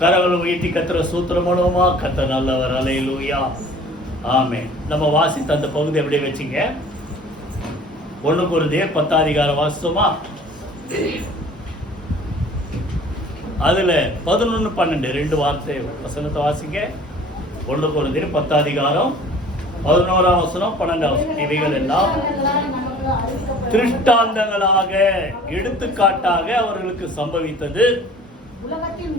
கரங்களை உயர்த்தி கத்திர சூத்திரம் மூலமா கத்த நல்லவர். அல்லேலூயா, ஆமென். நம்ம வாசித்த அந்த பகுதி அப்படியே வச்சுங்க. 1 கொரிந்தியர் 10 அதிகாரம் வாசித்தோமா? அதுல 11, 12 2 வார்த்தை வசனத்தை வாசிங்க. 1 கொரிந்தியர் 10 அதிகாரம் 11ஆம் வசனம் 12ஆம் வசனம். இவைகள் எல்லாம் திருஷ்டாந்தங்களாக எடுத்துக்காட்டாக அவர்களுக்கு சம்பவித்தது. உலகத்தின்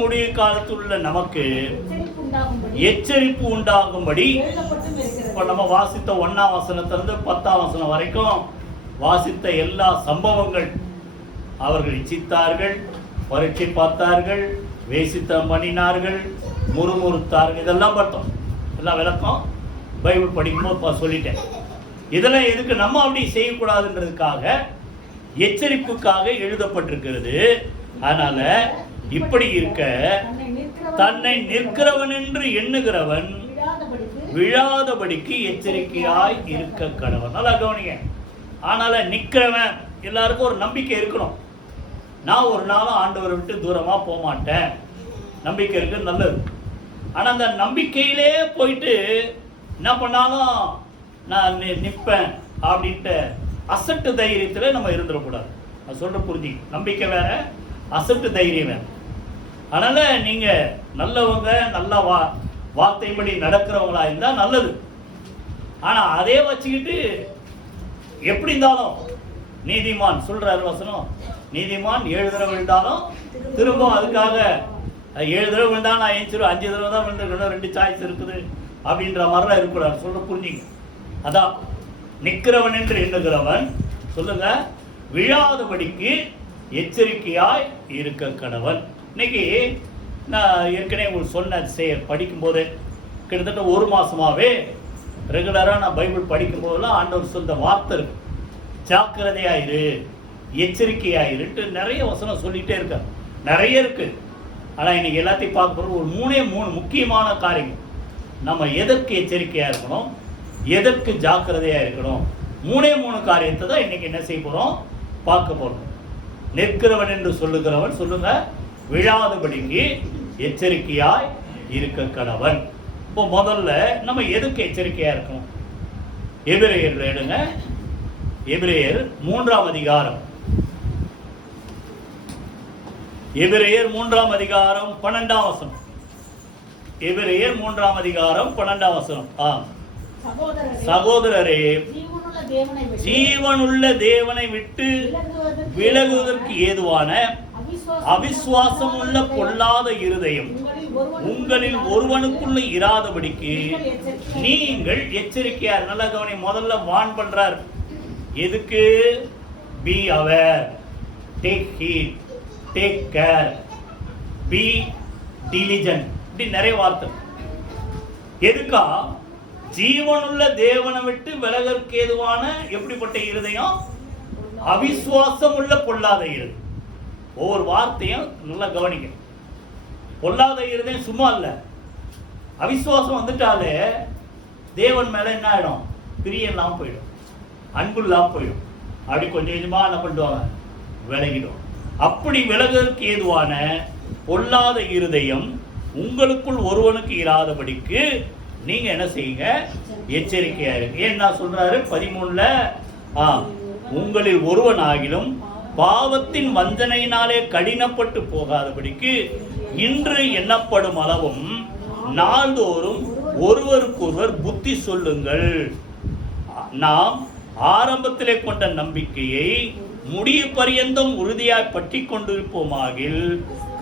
முடிவு காலத்தில் உள்ள நமக்கு எச்சரிப்பு உண்டாகும்படி. இப்ப நம்ம வாசித்த 1ஆம் வசனத்திலிருந்து 10ஆம் வசனம் வரைக்கும் வாசித்த எல்லா சம்பவங்கள், அவர்கள் இச்சித்தார்கள், பரீட்சை பார்த்தார்கள், வேசித்தம் பண்ணினார்கள், முறுமுறுத்தார்கள், இதெல்லாம் பார்த்தோம். எல்லாம் விளக்கம் பைபிள் படிக்கும்போது சொல்லிட்டேன். இதெல்லாம் எதுக்கு? நம்ம அப்படி செய்யக்கூடாதுன்றதுக்காக, எச்சரிப்புக்காக எழுதப்பட்டிருக்கிறது. அதனால இப்படி இருக்க தன்னை நிற்கிறவன் என்று எண்ணுகிறவன் விழாதபடிக்கு எச்சரிக்கையாய் இருக்க கடவன். நல்லா கவனிங்க. ஆனால நிற்கிறவன் எல்லாருக்கும் ஒரு நம்பிக்கை இருக்கணும். நான் ஒரு நாளும் ஆண்டவரை விட்டு தூரமா போக மாட்டேன், நம்பிக்கை இருக்கு, நல்லது. ஆனா அந்த நம்பிக்கையிலே போயிட்டு என்ன பண்ணாலும் நான் நிற்பேன் அப்படின்ட்டு அசட்டு தைரியத்தில் நம்ம இருந்துடக்கூடாது. நான் சொல்ற புரிஞ்சு, நம்பிக்கை வேற, அசட்டு தைரியம் வேற. அதனால நீங்க நல்லவங்க, நல்ல வார்த்தைப்படி நடக்கிறவங்களா இருந்தா நல்லது. ஆனா அதே வச்சுக்கிட்டு எப்படி இருந்தாலும் நீதிமான் சொல்றாரு வசனம், நீதிமான் 7 தடவை விழுந்தாலும் திரும்ப அதுக்காக 7 தடவை விழுந்தாலும் நான் ஏஞ்சிரும், 5 தடவை தான் விழுந்து 2 சாய்ஸ் இருக்குது அப்படின்ற மாதிரிலாம் இருக்கக்கூடாது. சொல்ற புரிஞ்சுங்க. அதான் நிற்கிறவன் என்று எண்ணுகிறவன் சொல்லுங்க விழாதபடிக்கு எச்சரிக்கையாய் இருக்க கடவன். இன்னைக்கு நான் ஏற்கனவே உங்களுக்கு சொன்ன படிக்கும்போது கிட்டத்தட்ட 1 மாசமாவே ரெகுலராக நான் பைபிள் படிக்கும் போதெல்லாம் ஆண்டவர் சொல்ற வார்த்தை இருக்கு. ஜாக்கிரதையாயிரு, எச்சரிக்கையாயிருட்டு நிறைய வசனம் சொல்லிட்டே இருக்க, நிறைய இருக்கு. ஆனா இன்னைக்கு எல்லாத்தையும் பார்க்க போறது ஒரு 3 முக்கியமான காரியங்கள். நம்ம எதற்கு எச்சரிக்கையா இருக்கணும், எதற்கு ஜாக்கிரதையா இருக்கணும், 3 காரியத்தை தான் இன்னைக்கு என்ன செய்ய போறோம், பார்க்க போறோம். நிற்கிறவன் என்று சொல்லுகிறவன் சொல்லுங்க விழாதபடிக்கு எச்சரிக்கையாய் இருக்க கடவன். இப்போ முதல்ல நம்ம எதுக்கு எச்சரிக்கையா இருக்கணும்? எபிரேயர் எடுங்க. எபிரேயர் 3ஆம் அதிகாரம், எபிரேயர் 3ஆம் அதிகாரம் 12ஆம் வசனம். எபிரேயர் 3ஆம் அதிகாரம் 12ஆம் வசனம். சகோதரரே, ஜீவனுள்ள தேவனை விட்டு விலகுவதற்கு ஏதுவான அவிசுவாசம் உள்ள பொல்லாத இருதயம் உங்களில் ஒருவனுக்குள்ள இராதபடிக்கு நீங்கள் எச்சரிக்கையா. நல்ல கவனி. முதல்ல வான் பண்றார். எதுக்கு? Be aware, take heed, take care, be diligent, இப்படி நிறைய வார்த்தை. எதுக்கா? ஜீவனுள்ள தேவனை விட்டு விலகற்கு ஏதுவான எப்படிப்பட்ட இருதயம்? அவிசுவாசம் உள்ள பொல்லாத இருதயம். ஒவ்வொரு வார்த்தையும் நல்லா கவனிக்க. பொல்லாத இருதயம் சும்மா இல்ல. அவிசுவாசம் வந்துட்டாலே தேவன் மேல என்ன ஆயிடும்? பிரியம் இல்லாம போயிடும், அன்பு இல்லாம போயிடும். அப்படி கொஞ்சம் கொஞ்சமா என்ன பண்ணுவாங்க? விலகிடும். அப்படி விலகற்கு ஏதுவான பொல்லாத இருதயம் உங்களுக்குள் ஒருவனுக்கு இராதபடிக்கு நீங்க என்ன செய்யுங்க? எச்சரிக்கையா இருக்கு. ஏன் நான் சொல்றாரு 13ல, உங்களில் ஒருவன் ஆகிலும் பாவத்தின் வஞ்சனையினாலே கடினப்பட்டு போகாதபடிக்கு இன்று எண்ணப்படும் அளவும் நாள்தோறும் ஒருவருக்கொருவர் புத்தி சொல்லுங்கள். நாம் ஆரம்பத்திலே கொண்ட நம்பிக்கையை முடிய பரியந்தம் உறுதியாய் பற்றி கொண்டிருப்போமாகில்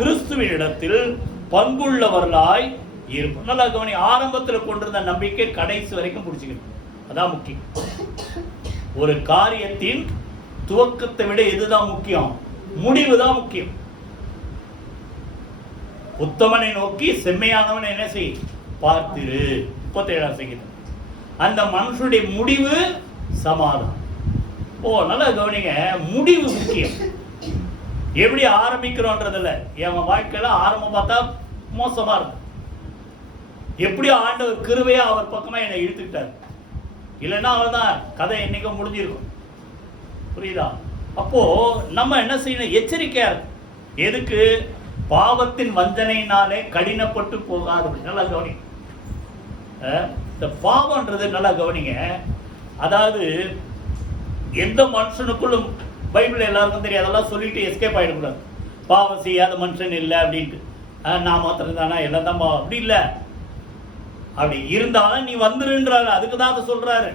கிறிஸ்துவினிடத்தில் பங்குள்ளவர்களாய் இருக்கும். நல்லா கவனி. ஆரம்பத்தில் கொண்டிருந்த நம்பிக்கை கடைசி வரைக்கும் பிடிச்சிக்கணும். அதான் முக்கியம். ஒரு காரியத்தின் துவக்கத்தை விட எதுதான் முக்கியம்? முடிவு தான் முக்கியம். உத்தமனை நோக்கி செம்மையானவன் என்ன செய்? பார்த்திரு. 37ஆம் சங்கீதம். அந்த மனுஷனுடைய முடிவு சமாதானம். நல்லா கவனிங்க. முடிவு முக்கியம். எப்படி ஆரம்பிக்கிறோன்றதில்ல. என் வாழ்க்கையில ஆரம்பம் பார்த்தா மோசமா இருக்கு. எப்படி ஆண்டவர் கிருபையா அவர் பக்கமா என்னை இழுத்துக்கிட்டார். இல்லைன்னா அவர்தான் கதை என்னைக்கும் முடிஞ்சிருக்கும். புரியுதா? அப்போ நம்ம என்ன செய்யணும்? எச்சரிக்கையா இருக்கும். எதுக்கு? பாவத்தின் வஞ்சனையினாலே கடினப்பட்டு போகாதபடி. நல்லா கவனி, இந்த பாவம்ன்றது நல்லா கவனிங்க. அதாவது எந்த மனுஷனுக்குள்ளும் பைபிள் எல்லாருக்கும் தெரியும், அதெல்லாம் சொல்லிட்டு எஸ்கேப் ஆகிடக்கூடாது. பாவம் செய்யாத மனுஷன் இல்லை அப்படின்ட்டு, நான் மாத்திரம் தானே எல்லாம் தான் பாவம், அப்படி இல்லை. அப்படி இருந்தாலும் நீ வந்துருன்றாரு, அதுக்கு தான் அதை சொல்றாரு.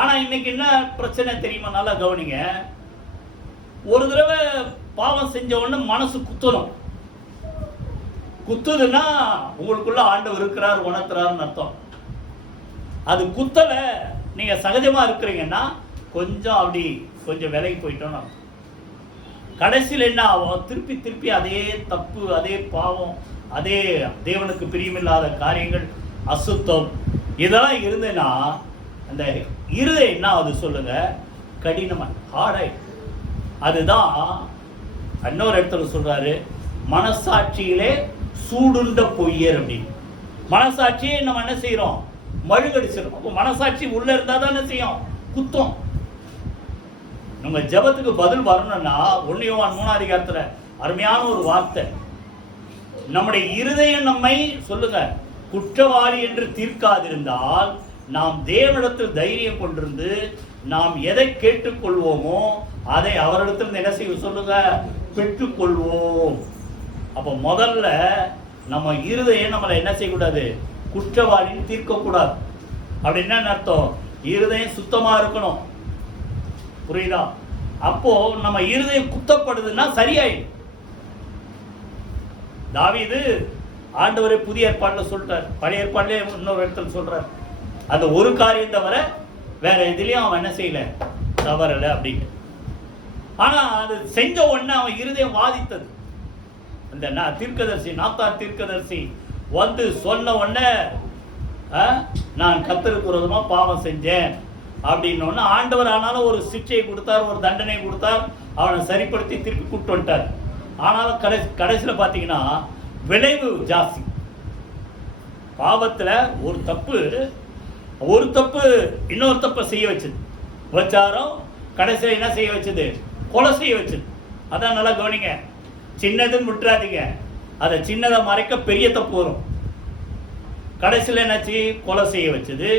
ஆனா இன்னைக்கு என்ன பிரச்சனை தெரியுமா? நல்லா கவனிங்க. ஒரு தடவை பாவம் செஞ்ச உடனே மனசு குத்தணும். குத்துதுன்னா உங்களுக்குள்ள ஆண்டவர் இருக்கிறார், உணர்த்துறாருன்னு அர்த்தம். அது குத்தல, நீங்க சகஜமா இருக்கிறீங்கன்னா கொஞ்சம் விலகி போயிட்டோம். கடைசியில் என்ன ஆகும்? திருப்பி திருப்பி அதே தப்பு, அதே பாவம், அதே தேவனுக்கு பிரியமில்லாத காரியங்கள், அசுத்தம், இதெல்லாம் இருந்ததுன்னா அந்த இருதயம் என்ன ஆகுது சொல்லுங்க? கடினமா, ஹார்டாய். அதுதான் இன்னொரு இடத்துல சொல்றாரு, மனசாட்சியிலே சூடுண்ட பொய்யர் அப்படின்னு. மனசாட்சியை நம்ம என்ன செய்யறோம்? மழுகடிச்சிடும். அப்போ மனசாட்சி உள்ள இருந்தா தான் என்ன செய்யும்? குத்தம். நம்ம ஜெபத்துக்கு பதில் வரணும்னா 1 யோவான் 3ஆம் அதிகாரத்துல அருமையான ஒரு வார்த்தை, நம்முடைய இருதயம் நம்மை சொல்லுங்க குற்றவாளி என்று தீர்க்காதிருந்தால் நாம் தேவனிடத்தில் தைரியம் கொண்டிருந்து நாம் எதை கேட்டுக்கொள்வோமோ அதை அவரிடத்தில் என்ன செய்ய சொல்லுங்க? பெற்றுக்கொள்வோம். அப்போ முதல்ல நம்ம இருதயம் நம்மளை என்ன செய்யக்கூடாது? குற்றவாளின்னு தீர்க்கக்கூடாது. அப்படி என்ன அர்த்தம்? இருதயம் சுத்தமா இருக்கணும். புரியுதா? அப்போ நம்ம இருதயம் குத்தப்படுதுன்னா சரியாயிடும். தாவீது ஆண்டவரே புதிய ஏற்பாடுல சொல்றார், பழைய ஏற்பாடுல இன்னொரு இடத்துல சொல்றார், அந்த ஒரு காரியம் தவிர வேற எதுலயும் அவன் என்ன செய்யல, தவறல அப்படின்னு. ஆனா அது செஞ்ச உடனே அவன் இருதயம் வாதித்தது. அந்த தீர்க்கதரிசி, நாத்தான் தீர்க்கதரிசி வந்து சொன்ன உடனே நான் கர்த்தருக்கு விரோதமா பாவம் செஞ்சேன் அப்படின்னு ஆண்டவர் ஆனாலும் ஒரு சிக்ஷையை கொடுத்தார், ஒரு தண்டனை கொடுத்தார், அவனை சரிப்படுத்தி திருப்பி கூப்பிட்டு வந்துட்டார். ஆனாலும் கடைசியில் பார்த்தீங்கன்னா விளைவு ஜாஸ்தி. பாவத்தில் ஒரு தப்பு இன்னொரு தப்பை செய்ய வச்சது. விபச்சாரம் கடைசியில் என்ன செய்ய வச்சது? கொலை செய்ய வச்சது. அதான் நல்லா கவனிங்க. சின்னதுன்னு விட்டுறாதீங்க, அதை சின்னதை மறைக்க பெரிய தப்பு வரும். கடைசியில் என்னாச்சு? கொலை செய்ய வச்சது.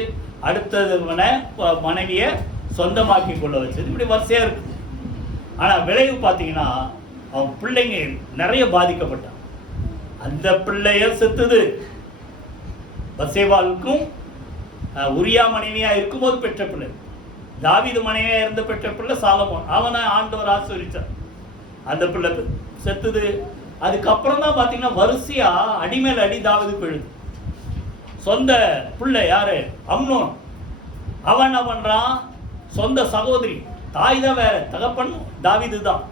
அடுத்தது மனைவியை சொந்தமாக்கி கொள்ள வச்சது. இப்படி வரிசையாக இருக்குது. ஆனால் விளைவு பார்த்தீங்கன்னா அவன் பிள்ளைங்க நிறைய பாதிக்கப்பட்டான். அந்த பிள்ளைய செத்துது. பத்சேபாவுக்கும் உரியா மனைவியா இருக்கும்போது பெற்ற பிள்ளை, தாவீது மனைவியா இருந்த பெற்ற பிள்ளை சாலமோன். அவனை ஆண்டவர் ஆசீர்வதிச்சார். அந்த பிள்ளை செத்துது. அதுக்கப்புறம் தான் பார்த்தீங்கன்னா வரிசையா அடிமேல் அடி தாவீதுக்கு விழுது. சொந்த பிள்ளை யாரு? அம்னோன். அவன் என்ன பண்றான்? சொந்த சகோதரி, தாய் தான் வேற, தகப்பன் தாவீது தான்,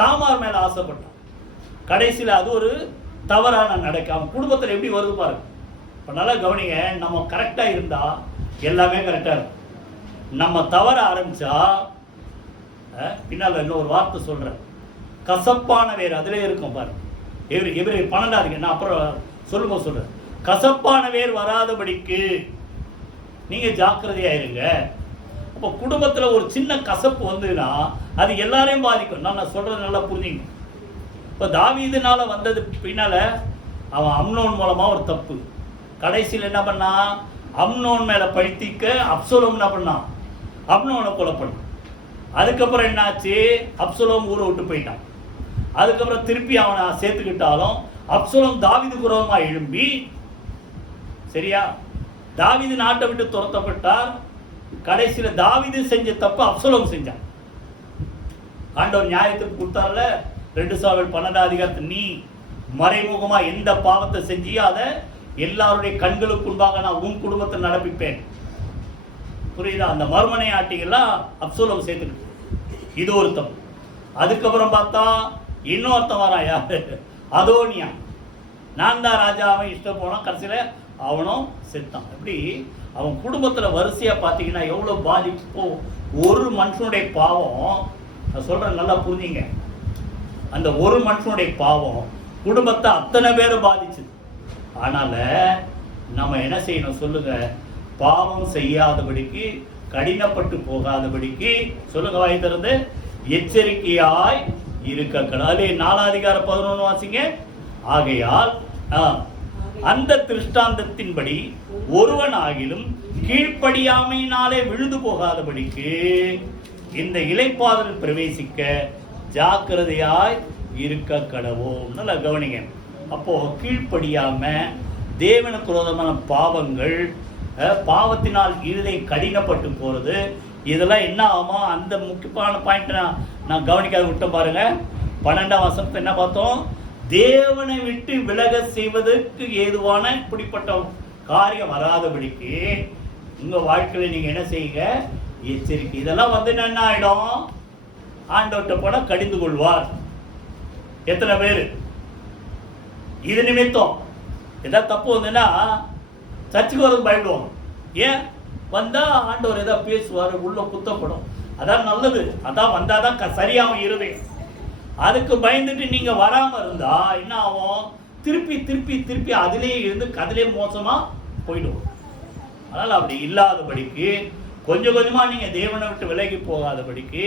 தாமார் மேல ஆசைப்பட்டான். கடைசியில் அது ஒரு தவறான நடக்க அவன் குடும்பத்தில் எப்படி வருது பாருங்க. இப்போ நல்லா கவனிங்க. நம்ம கரெக்டாக இருந்தா எல்லாமே கரெக்டாக இருக்கும். நம்ம தவற ஆரம்பிச்சா பின்னால் இன்னொரு வார்த்தை சொல்றேன், கசப்பான வேறு அதிலே இருக்கும் பாருங்க. எவரு 12 நான் அப்புறம் சொல்றேன். கசப்பான வேர் வராதபடிக்கு நீங்க ஜாக்கிரதையா இருங்க. அப்போ குடும்பத்துல ஒரு சின்ன கசப்பு வந்ததுன்னா அது எல்லாரையும் பாதிக்கும். நான் சொல்றது நல்லா புரிஞ்சுங்க. இப்போ தாவீதுனால வந்தது பின்னால அவன் அம்னோன் மூலமா ஒரு தப்பு. கடைசியில் என்ன பண்ணா? அம்னோன் மேல பழித்திக்க அப்சலோம் என்ன பண்ணான்? அம்னோனை கொலை பண்ணான். அதுக்கப்புறம் என்னாச்சு? அப்சலோம் ஊரை விட்டு போயிட்டான். அதுக்கப்புறம் திருப்பி அவனை சேர்த்துக்கிட்டாலும் அப்சலோம் தாவீதுக்கு விரோதமா எழும்பி, சரியா, தாவீது நாட்டை விட்டு துரத்தப்பட்டார். கடைசியில தாவீது செஞ்ச தப்பு அப்சலோம் செஞ்சான். ஆண்டவர் நியாயத்துக்கு கொடுத்தார்ல 2 சாமுவேல் 12ஆம் அதிகாரத்தில், நீ மறைமுகமா எந்த பாவத்தை செஞ்சியோ அதை எல்லாருடைய கண்களுக்கு முன்பாக நான் உன் குடும்பத்தை நடப்பிப்பேன். புரியுதா? அந்த மர்மனை ஆட்டிகள்லாம் அப்சலோம் சேர்த்துக்கிட்டு, இது ஒரு தப்பு. அதுக்கப்புறம் பார்த்தா இன்னொருத்தன் வரான், யாரு? அதோனியா. நான் தான் ராஜா, அவன் இஷ்டம் போனான். கடைசியில அவனும் செத்தான். இப்படி அவன் குடும்பத்துல வரிசையா பார்த்தீங்கன்னா எவ்வளவு பாதிப்பு. ஒரு மனுஷனுடைய பாவம், நான் சொல்றேன் நல்லா புரிஞ்சுங்க, அந்த ஒரு மனுஷனுடைய பாவம் குடும்பத்தை அத்தனை பேரும் பாதிச்சுது. ஆனால நம்ம என்ன செய்யணும் சொல்லுங்க? பாவம் செய்யாதபடிக்கு, கடினப்பட்டு போகாதபடிக்கு சொல்லுங்க, வாய் திறந்து எச்சரிக்கையாய் இருக்க கடவுளே. 4:11 வாசிங்க. ஆகையால் அந்த திருஷ்டாந்தத்தின்படி ஒருவன் ஆகிலும் கீழ்ப்படியாமையினாலே விழுந்து போகாதபடிக்கு இந்த இளைப்பாறுதல் பிரவேசிக்க ஜாக்கிரதையாய் இருக்க கடவோம். நல்லா கவனிங்க. அப்போ கீழ்ப்படியாம தேவனுக்கு விரோதமான பாவங்கள், பாவத்தினால் இருதை கடினப்பட்டு போறது, இதெல்லாம் என்ன ஆகுமா? அந்த முக்கியமான பாயிண்ட் நான் கவனிக்காத விட்டு பாருங்க. 12ஆம் வசனத்தை என்ன பார்த்தோம்? தேவனை விட்டு விலக செய்வதற்கு ஏதுவான இப்படிப்பட்ட காரியம் வராதபடிக்கு உங்க வாழ்க்கையில நீங்க என்ன செய்யுங்க? எச்சரிக்கை. இதெல்லாம் என்ன ஆயிடும்? ஆண்டவர்கிட்ட போனா கடிந்து கொள்வார். எத்தனை பேர் இது நிமித்தம் ஏதாவது தப்பு வந்துன்னா சர்ச்சுக்கு வரது பயப்படுவாங்க. ஏன் வந்தா ஆண்டவர் ஏதாவது பேசுவார், உள்ள குத்தப்படும். அதான் நல்லது, அதான் வந்தாதான் சரியாகும் இருதயம். அதுக்கு பயந்துட்டு நீங்க வராம இருந்தா என்ன ஆகும்? திருப்பி திருப்பி திருப்பி அதிலே இருந்து அதிலே மோசமா போயிடும். அதனால அப்படி இல்லாதபடிக்கு கொஞ்சம் கொஞ்சமா நீங்க தேவனை விட்டு விலகி போகாதபடிக்கு,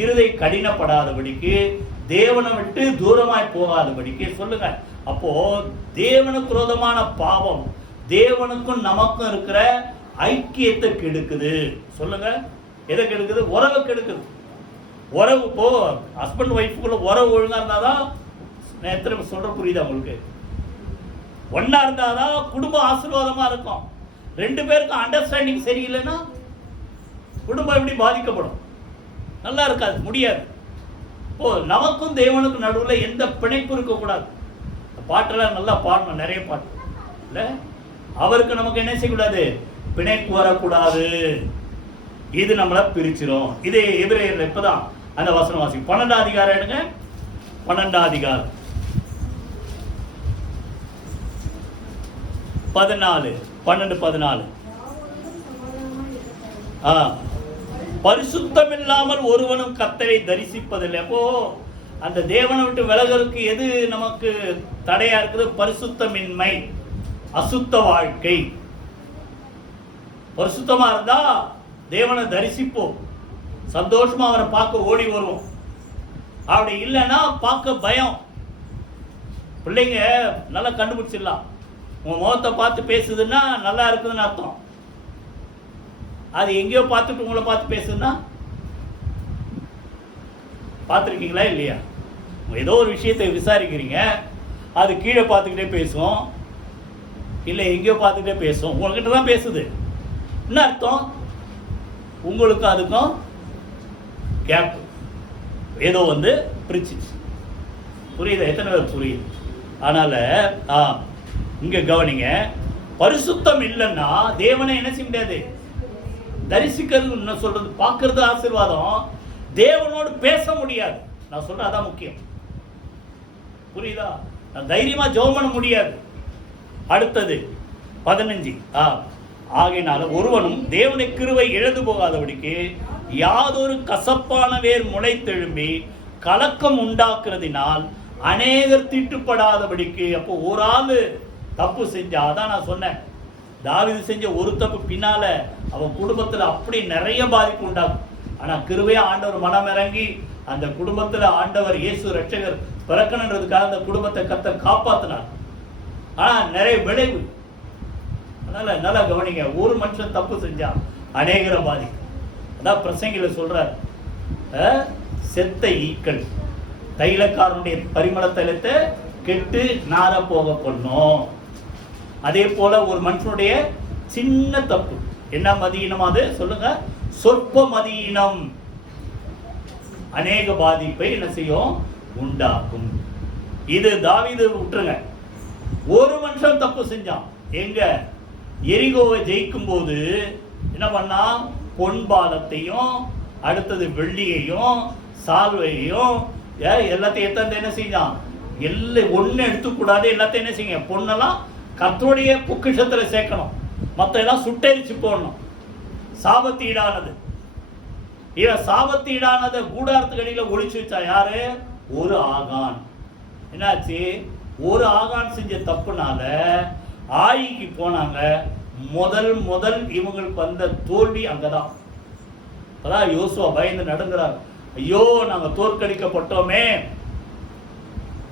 இருதை கடினப்படாதபடிக்கு, தேவனை விட்டு தூரமாய் போகாதபடிக்கு சொல்லுங்க. அப்போ தேவனுக்கு விரோதமான பாவம் தேவனுக்கும் நமக்கும் இருக்கிற ஐக்கியத்தை கெடுக்குது. சொல்லுங்க, எதை கெடுக்குது? உறவை கெடுக்குது. உறவு இப்போ ஹஸ்பண்ட் ஒய்ஃபுக்குள்ள உறவு ஒழுங்கா இருந்தாதான், நான் எத்தனை சொல்ற புரியுதா உங்களுக்கு? ஒன்னா இருந்தாதான் குடும்பம் ஆசீர்வாதமா இருக்கும். 2 பேருக்கும் அண்டர்ஸ்டாண்டிங் சரியில்லைன்னா குடும்பம் எப்படி பாதிக்கப்படும்? நல்லா இருக்காது, முடியாது. இப்போ நமக்கும் தேவனுக்கும் நடுவில் எந்த பிணைப்பு இருக்கக்கூடாது. பாட்டெல்லாம் நல்லா பாடணும், நிறைய பாட்டு இல்லை. அவருக்கு நமக்கு என்ன செய்யக்கூடாது? பிணைப்பு வரக்கூடாது. இது நம்மளை பிரிச்சிரும். இது எபிரேயர்ல இப்பதான் அந்த வசனம் வாசி. 12ஆம் அதிகாரம் எடுங்க. 12ஆம் அதிகாரம் 12:14. பரிசுத்தம் இல்லாமல் ஒருவனும் கர்த்தரை தரிசிப்பதில்லை. அப்போ அந்த தேவனை விட்டு விலகலுக்கு எது நமக்கு தடையா இருக்குது? பரிசுத்தமின்மை, அசுத்த வாழ்க்கை. பரிசுத்தமா இருந்தா தேவனை தரிசிப்போம், சந்தோஷமா அவரை பார்க்க ஓடி வருவோம். அப்படி இல்லைன்னா பார்க்க பயம். பிள்ளைங்க நல்லா கண்டுபிடிச்சிடலாம். உங்க முகத்தை பார்த்து பேசுதுன்னா நல்லா இருக்குதுன்னு அர்த்தம். அது எங்கேயோ பார்த்துட்டு உங்களை பார்த்து பேசுதுன்னா, பார்த்துருக்கீங்களா இல்லையா? ஏதோ ஒரு விஷயத்தை விசாரிக்கிறீங்க, அது கீழே பார்த்துக்கிட்டே பேசும், இல்லை எங்கேயோ பார்த்துக்கிட்டே பேசும், உங்ககிட்ட தான் பேசுது. என்ன அர்த்தம்? உங்களுக்கும் அதுக்கும் கேப் ஏதோ பிரிச்சிச்சு. புரியுதா? எத்தனை பேர் புரியுது? அதனால இங்க கவனிங்க. பரிசுத்தம் இல்லைன்னா தேவனை என்ன செய்ய முடியாது? தரிசிக்கிறது என்ன சொல்றது? பார்க்கறது ஆசீர்வாதம், தேவனோடு பேச முடியாது. நான் சொல்றேன், அதான் முக்கியம். புரியுதா? நான் தைரியமா ஜெபம் பண்ண முடியாது. அடுத்தது 15. ஆகையினால ஒருவனும் தேவனை கிருபை இழந்து போகாதபடிக்கு யாதொரு கசப்பான வேர் முளைத்தெழும்பி கலக்கம் உண்டாக்குறதினால் அநேகர் தீட்டுப்படாதபடிக்கு. அப்போ ஒரு ஆளு தப்பு செஞ்சா, அதான் நான் சொன்னேன், தாவீது செஞ்ச ஒரு தப்பு பின்னால அவன் குடும்பத்துல அப்படி நிறைய பாதிப்பு உண்டாகும். ஆனா கிருபையா ஆண்டவர் மனம் இறங்கி அந்த குடும்பத்துல ஆண்டவர் இயேசு ரட்சகர் பிறக்கணுன்றதுக்காக அந்த குடும்பத்தை கர்த்தர் காப்பாத்தினார். ஆனா நிறைய விளைவு. அதனால நல்லா கவனிங்க. ஒரு மனுஷன் தப்பு செஞ்சா அநேகரை பாதிக்கும். அதான் பிரசங்கில சொல்றார், செத்த ஈக்கள் தைலக்காரனுடைய பரிமள தைலத்தை கெட்டு நார போக பண்ணும். அதே போல ஒரு மனுஷனுடைய சின்ன தப்பு என்ன மதியினம்? அது சொல்லுங்க, சொற்ப மதியினம் அநேக பாதிப்பை என்ன செய்யும்? உண்டாக்கும். இது தாவீது விட்டுருங்க. ஒரு மனுஷன் தப்பு செஞ்சான். எங்க? எரிகோவை ஜெயிக்கும் போது என்ன பண்ணா? பொன்பாலத்தையும் அடுத்தது வெள்ளியையும் சால்வையும் எல்லாத்தையும் எடுத்து என்ன செஞ்சான்? எல்லாம் ஒண்ணு எடுத்துக்கூடாது, எல்லாத்தையும் என்ன செய்யுங்க? பொண்ணெல்லாம் கர்த்தருடைய பொக்கிஷத்துல சேர்க்கணும், மற்ற எல்லாம் சுட்டெரிச்சு போடணும். சாபத்தீடானது. இவன் சாபத்தீடானதை கூடாரத்துக்கு அடியில ஒளிச்சு வச்சா யாரு? ஒரு ஆகான். என்னாச்சு? ஒரு ஆகான் செஞ்ச தப்புனால ஆயிக்கு போனாங்க. முதல் இவங்களுக்கு வந்த தோல்வி அங்கதான். அதான் யோசுவா பயந்து நடந்துறாரு. ஐயோ நாங்க தோற்கடிக்கப்பட்டோமே.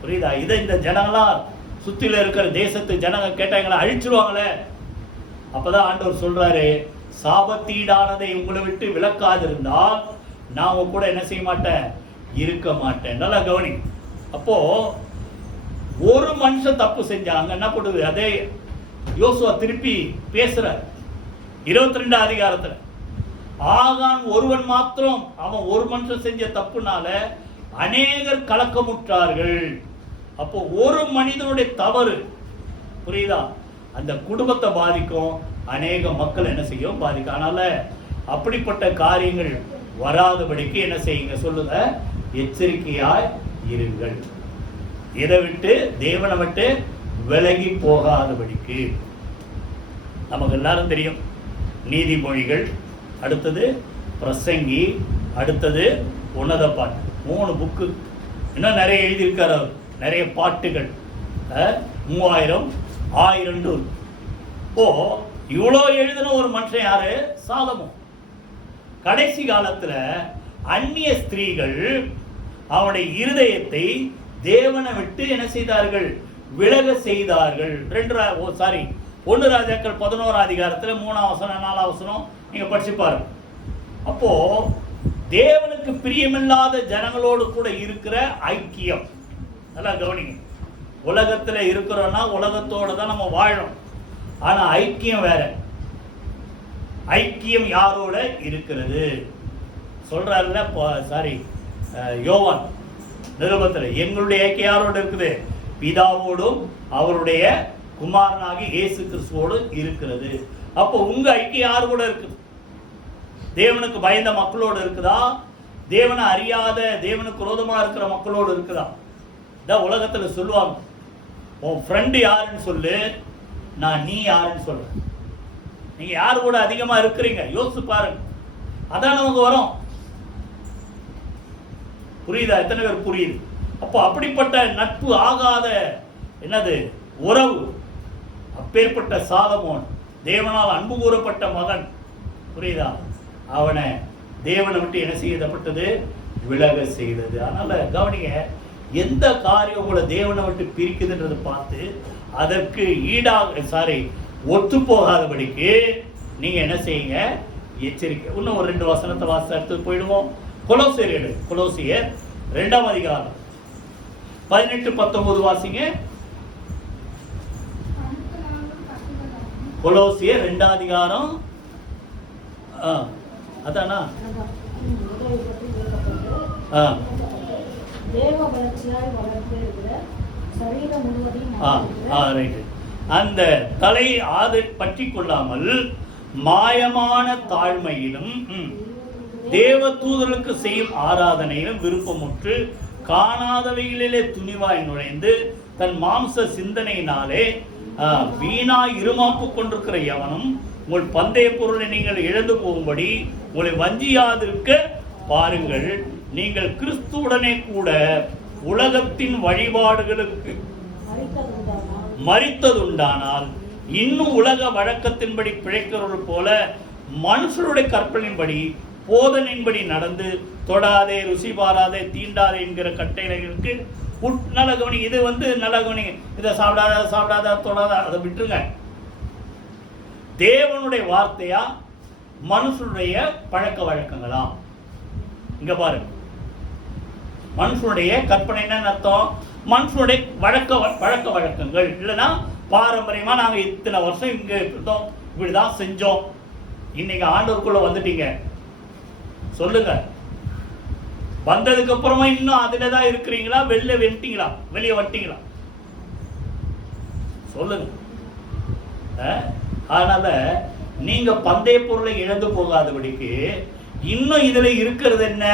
புரியுதா? இதை இந்த ஜனங்களாம் சுத்தில இருக்கிற தேசத்து ஜனங்க கேட்டாங்களா, அழிச்சிருவாங்களே. அப்பதான் ஆண்டவர் சொல்றாரு, சாபத்தீடானதை உங்களை விட்டு விலக்காதிருந்தால் நான் கூட என்ன செய்ய மாட்டேன், இருக்க மாட்டேன். நல்லா கவனி. அப்போ ஒரு மனுஷன் தப்பு செஞ்சாங்க, என்ன பண்ணுது, அதே யோசுவா திருப்பி பேசுற 22 அதிகாரத்துல, ஆகான் ஒருவன் மாத்திரம், அவன் ஒரு மனுஷன் செஞ்ச தப்புனால அநேகர் கலக்கமுற்றார்கள். அப்போ ஒரு மனிதனுடைய தவறு, புரியுதா, அந்த குடும்பத்தை பாதிக்கும், அநேக மக்கள் என்ன செய்யும், பாதிக்கும். அதனால அப்படிப்பட்ட காரியங்கள் வராதபடிக்கு என்ன செய்யுங்க சொல்லுங்க, எச்சரிக்கையாய் இருங்கள். இதை விட்டு தேவனை விட்டு விலகி போகாதபடிக்கு. நமக்கு எல்லாரும் தெரியும் நீதிமொழிகள், அடுத்தது பிரசங்கி, அடுத்தது உன்னத பாட்டு, 3 புக்கு. இன்னும் நிறைய எழுதியிருக்கார் அவர், நிறைய பாட்டுகள், 3000 1000. இப்போ இவ்வளோ எழுதின ஒரு மனுஷன் யாரு, சாலமோன். கடைசி காலத்துல அந்நிய ஸ்திரீகள் அவனுடைய இருதயத்தை தேவனை விட்டு என்ன செய்தார்கள், விலக செய்தார்கள். 1 ராஜாக்கள் 11 அதிகாரத்துல 3ஆம் வசனம் 4ஆம் வசனம் நீங்க படிச்சு பாருங்க. அப்போ தேவனுக்கு பிரியமில்லாத ஜனங்களோடு கூட இருக்கிற ஐக்கியம், நல்லா கவனிங்க. உலகத்துல இருக்கிறோம்னா உலகத்தோட தான் நம்ம வாழணும். ஆனா ஐக்கியம் வேற. ஐக்கியம் யாரோட இருக்கிறது சொல்றாருல, யோவான் நிருபத்துல, எங்களுடைய ஐக்கியம் யாரோட இருக்குது, பிதாவோடும் அவருடைய குமாரனாகி இயேசு கிறிஸ்துவோடு இருக்கிறது. அப்போ உங்க ஐக்கியம் யாரு கூட இருக்குது? தேவனுக்கு பயந்த மக்களோடு இருக்குதா, தேவனை அறியாத தேவனுக்கு விரோதமா இருக்கிற மக்களோடு இருக்குதா? இதான் உலகத்துல சொல்லுவாங்க, உன் ஃப்ரெண்டு யாருன்னு சொல்லு, நான் நீ யாருன்னு சொல்றேன். நீங்க யாரு கூட அதிகமா இருக்கிறீங்க யோசிச்சு பாருங்க, அதான் நமக்கு வரும். புரியுதா? எத்தனை பேர் புரியுது? அப்போ அப்படிப்பட்ட நட்பு ஆகாத என்னது உறவு. அப்பேற்பட்ட சாலமோன் தேவனால் அன்பு கூறப்பட்ட மகன், புரியுதா, அவனை தேவனை விட்டு என்ன செய்யப்பட்டது, விலக செய்தது. அதனால கவனிங்க, எந்த காரியம் உங்களை தேவனை விட்டு பிரிக்குதுன்றது பார்த்து அதற்கு ஈடாக ஒத்து போகாதபடிக்கு நீங்க என்ன செய்யுங்க, எச்சரிக்கை. இன்னும் ஒரு 2 வசனத்தை வாசித்து அடுத்து போயிடுவோம். கொலோசியர் 2ஆம் அதிகாரம் 18-19 வாசிங்க. கொலோசியர் 2ஆம் அதிகாரம், அதானா, அந்த தலை பற்றி கொள்ளாமல் மாயமான தாழ்மையிலும் தேவ தூதர்களுக்கு செய்யும் ஆராதனையிலும் விருப்பமுற்று காணாதவைகளிலே துணிவாய் நுழைந்து தன் மாம்ச சிந்தனையினாலே வீணாய் இருமாப்பு கொண்டிருக்கிற எவனும் உங்கள் பந்தய பொருளை நீங்கள் இழந்து போகும்படி உங்களை வஞ்சியாதிருக்க பாருங்கள். நீங்கள் கிறிஸ்துவுடனே கூட உலகத்தின் வழிபாடுகளுக்கு மரித்ததுண்டானால் இன்னும் உலக வழக்கத்தின்படி பிழைக்கிறவர்கள் போல மனுஷருடைய கற்பனையின்படி போதனையின்படி நடந்து தொடாதே, ருசி பாராதே, தீண்டாதே என்கிற கட்டளைகளுக்கு நல்ல கவனி. இது நல்ல கவனி. இதை சாப்பிடாத தொடாத, அதை விட்டுருங்க. தேவனுடைய வார்த்தையா மனுஷனுடைய பழக்க வழக்கங்களா? இங்க பாருங்க, மனுஷனுடைய கற்பனை என்ன அர்த்தம், மனுஷனுடைய பழக்க வழக்கங்கள். இல்லைன்னா பாரம்பரியமா நாங்க இத்தனை வருஷம் இங்க இருந்தோம், இப்படிதான் செஞ்சோம். இன்னைக்கு ஆண்டவருக்குள்ள வந்துட்டீங்க, சொல்லுங்க, வந்ததுக்கு அப்புறமா இன்னும் அதுலதான் இருக்கிறீங்களா, வெளியே வந்துட்டீங்களா? சொல்லுங்க. அதனால நீங்க பந்தய பொருளை இழந்து போகாதபடிக்கு இன்னும் இதுல இருக்கிறது என்ன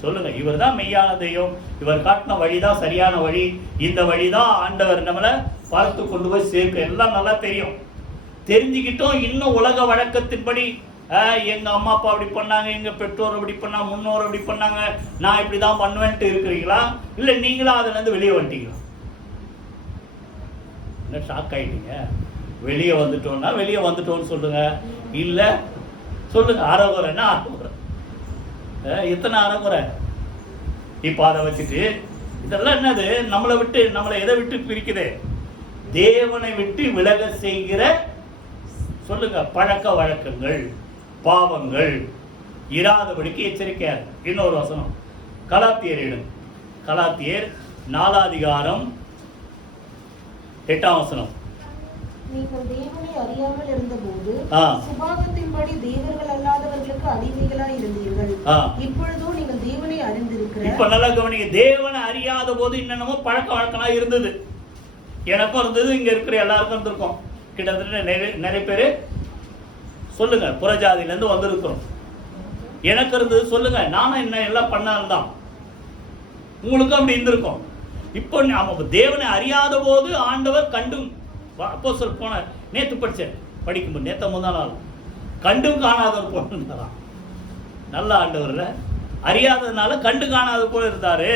சொல்லுங்க. இவர் தான் மெய்யான தெய்வம், இவர் காட்டின வழிதான் சரியான வழி, இந்த வழிதான் ஆண்டவர் நம்மளை பார்த்து கொண்டு போய் சேர்க்க, எல்லாம் நல்லா தெரியும். தெரிஞ்சுக்கிட்டோம் இன்னும் உலக வழக்கத்தின்படி எங்க அம்மா அப்பா அப்படி பண்ணாங்க, எங்க பெற்றோர் அப்படி பண்ணாங்க, முன்னோர் அப்படி பண்ணாங்க, நான் இப்படிதான் பண்ணுவேன்ட்டு இருக்கிறீங்களா? இல்ல நீங்களா அதுல இருந்து வெளியே வந்துட்டீங்களா? என்ன ஷாக் ஆயிட்டீங்க? வெளியே வந்துட்டோம்னா வெளியே வந்துட்டோம்னு சொல்லுங்க, இல்ல சொல்லுங்க. ஆரோக்கியம் என்ன ஆரோக்கியம்? எத்தனை அறகுறை. இப்போ அதை வச்சுட்டு இதெல்லாம் என்னது, நம்மளை எதை விட்டு பிரிக்குது? தேவனை விட்டு விலக செய்கிற சொல்லுங்க பழக்க வழக்கங்கள், பாவங்கள் இராதபடிக்கு எச்சரிக்கையா. இன்னொரு வசனம் கலாத்தியரிடம், கலாத்தியர் 4:8. நீங்கள் தேவனை அறியாமல் இருந்தபோது சுபாவத்தின்படி தேவர்கள் அல்லாதவர்களுக்கு அடிமைகளாய் இருந்தீர்கள். இப்பொழுதோ நீங்கள் தேவனை அறிந்திருக்கிறீர்கள். இப்ப நல்லா கவனிங்க. தேவனை அறியாத போது என்னென்னமோ பழக்க வழக்கம் இருந்தது. எனக்கும் இருந்தது, இங்க இருக்கிற எல்லாருக்கும் இருந்திருக்கும். கிட்டத்தட்ட நிறைய பேர் சொல்லுங்க புறஜாதியில இருந்து வந்திருக்கிறோம். எனக்கு இருந்தது சொல்லுங்க, நானும் என்ன எல்லாம் பண்ணால்தான். உங்களுக்கும் அப்படி இருந்திருக்கும். இப்போ நாம தேவனை அறியாத போது ஆண்டவர் கண்டும், அப்போஸ்தலர் போன நேத்து படிக்கும்போது நேத்த முதல் நாள் கண்டும் காணாதவர் போல இருந்தாராம். நல்ல ஆண்டவர்ல அறியாததுனால கண்டு காணாத போல இருந்தாரு.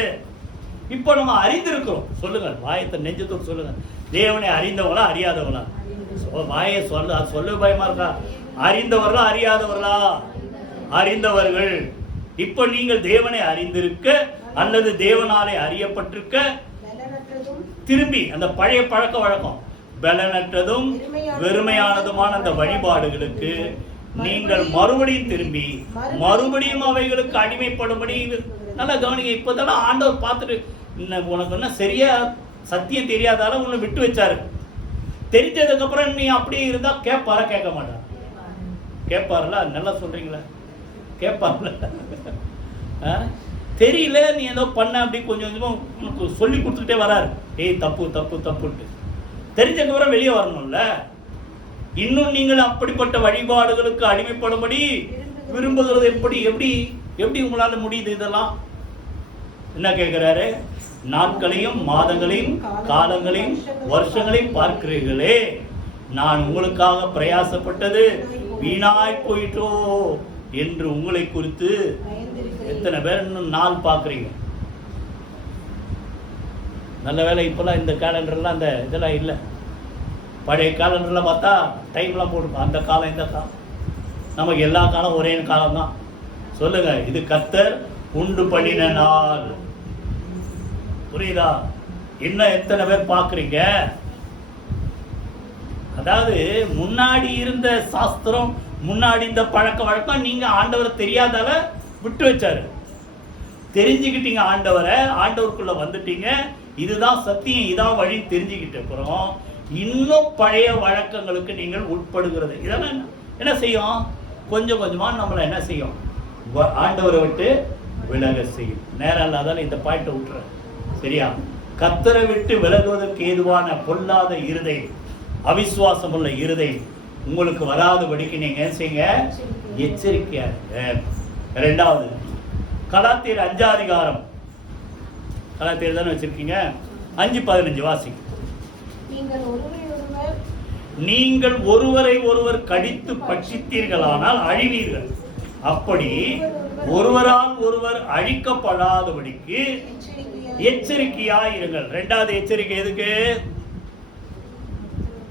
இப்போ நம்ம அறிந்திருக்கிறோம். சொல்லுங்க, வாயத்தை நெஞ்சத்தோடு சொல்லுங்க, தேவனை அறிந்தவங்களா அறியாதவங்களா? வாயை சொல்ல பயமா இருக்கா? அறிந்தவர்களா அறியாதவர்களா? அறிந்தவர்கள். இப்ப நீங்கள் தேவனை அறிந்திருக்க அல்லது தேவனாலே அறியப்பட்டிருக்க, திரும்பி அந்த பழைய பழக்க வழக்கம், பலனற்றதும் வெறுமையானதுமான அந்த வழிபாடுகளுக்கு நீங்கள் மறுபடியும் திரும்பி மறுபடியும் அவைகளுக்கு அடிமைப்படும்படி. நல்லா கவனிங்க. இப்பதான் ஆண்டவர் பார்த்துட்டு, உனக்கு என்ன சரியா சத்தியம் தெரியாதால உன்னை விட்டு வச்சாரு. தெரிஞ்சதுக்கு அப்புறம் நீ அப்படியே இருந்தா கேட்பாரா? கேட்க மாட்டார். கேட்பார்ல? நல்லா சொல்றீங்களா? கேட்பார்ல? தெரியல, நீ ஏதோ பண்ண அப்படி கொஞ்சம் கொஞ்சமா உனக்கு சொல்லி கொடுத்துக்கிட்டே வராரு. ஏய் தப்பு தப்பு தப்புட்டு. தெரிஞ்சதுக்கு அப்புறம் வெளியே வரணும்ல. இன்னும் நீங்கள் அப்படிப்பட்ட வழிபாடுகளுக்கு அடிமைப்படும்படி விரும்புகிறது எப்படி எப்படி எப்படி உங்களால முடியுது? இதெல்லாம் என்ன கேட்கிறாரு? நாட்களையும் மாதங்களையும் காலங்களையும் வருஷங்களையும் பார்க்கிறீர்களே, நான் உங்களுக்காக பிரயாசப்பட்டது வீணாய் போயிட்டோ என்று உங்களை குறித்து எத்தனை பேர் இன்னும் நாள் பார்க்குறீங்க? நல்ல வேலை இப்போல்லாம் இந்த கேலண்டர்லாம் அந்த இதெல்லாம் இல்லை. பழைய கேலண்டர்லாம் பார்த்தா டைம்லாம் போட்டுருக்கோம். அந்த காலம் இந்த காலம், நமக்கு எல்லா காலம் ஒரே காலம் தான். சொல்லுங்க, இது கர்த்தர் உண்டு பண்ணின நாள். புரியுதா? இன்னும் எத்தனை பேர் பார்க்குறீங்க? அதாவது முன்னாடி இருந்த சாஸ்திரம், முன்னாடி இந்த பழக்க வழக்கம் நீங்க ஆண்டவரை தெரியாதால விட்டு வச்சாரு. தெரிஞ்சுக்கிட்டீங்க ஆண்டவரை, ஆண்டவருக்குள்ள வந்துட்டீங்க, இதுதான் சத்தியம், இதான் வழி தெரிஞ்சுக்கிட்ட அப்புறம் இன்னும் பழைய வழக்கங்களுக்கு நீங்கள் உட்படுகிறது. இதெல்லாம் என்ன செய்யும்? கொஞ்சம் கொஞ்சமா நம்மளை என்ன செய்யும்? ஆண்டவரை விட்டு விலக செய்யும். நேரம் இல்லாதால இந்த பாயிண்ட்டை விட்டுற. சரியா? கர்த்தரை விட்டு விலகுவதற்கு ஏதுவான பொல்லாத இருதயம், அவிசுவாசம் உள்ள இருதயம் உங்களுக்கு வராதபடிக்கு நீங்க செய்யுங்க, எச்சரிக்கையா இருங்க. ரெண்டாவது, கலாத்தியர் 5 கலாத்தியர் தானே வச்சிருக்கீங்க, 5:15 வாசி. நீங்கள் ஒருவரை ஒருவர் கடித்து பட்சித்தீர்களானால் அழிவீர்கள். அப்படி ஒருவரால் ஒருவர் அழிக்கப்படாதபடிக்கு எச்சரிக்கையாயிருங்கள். ரெண்டாவது எச்சரிக்கை எதுக்கு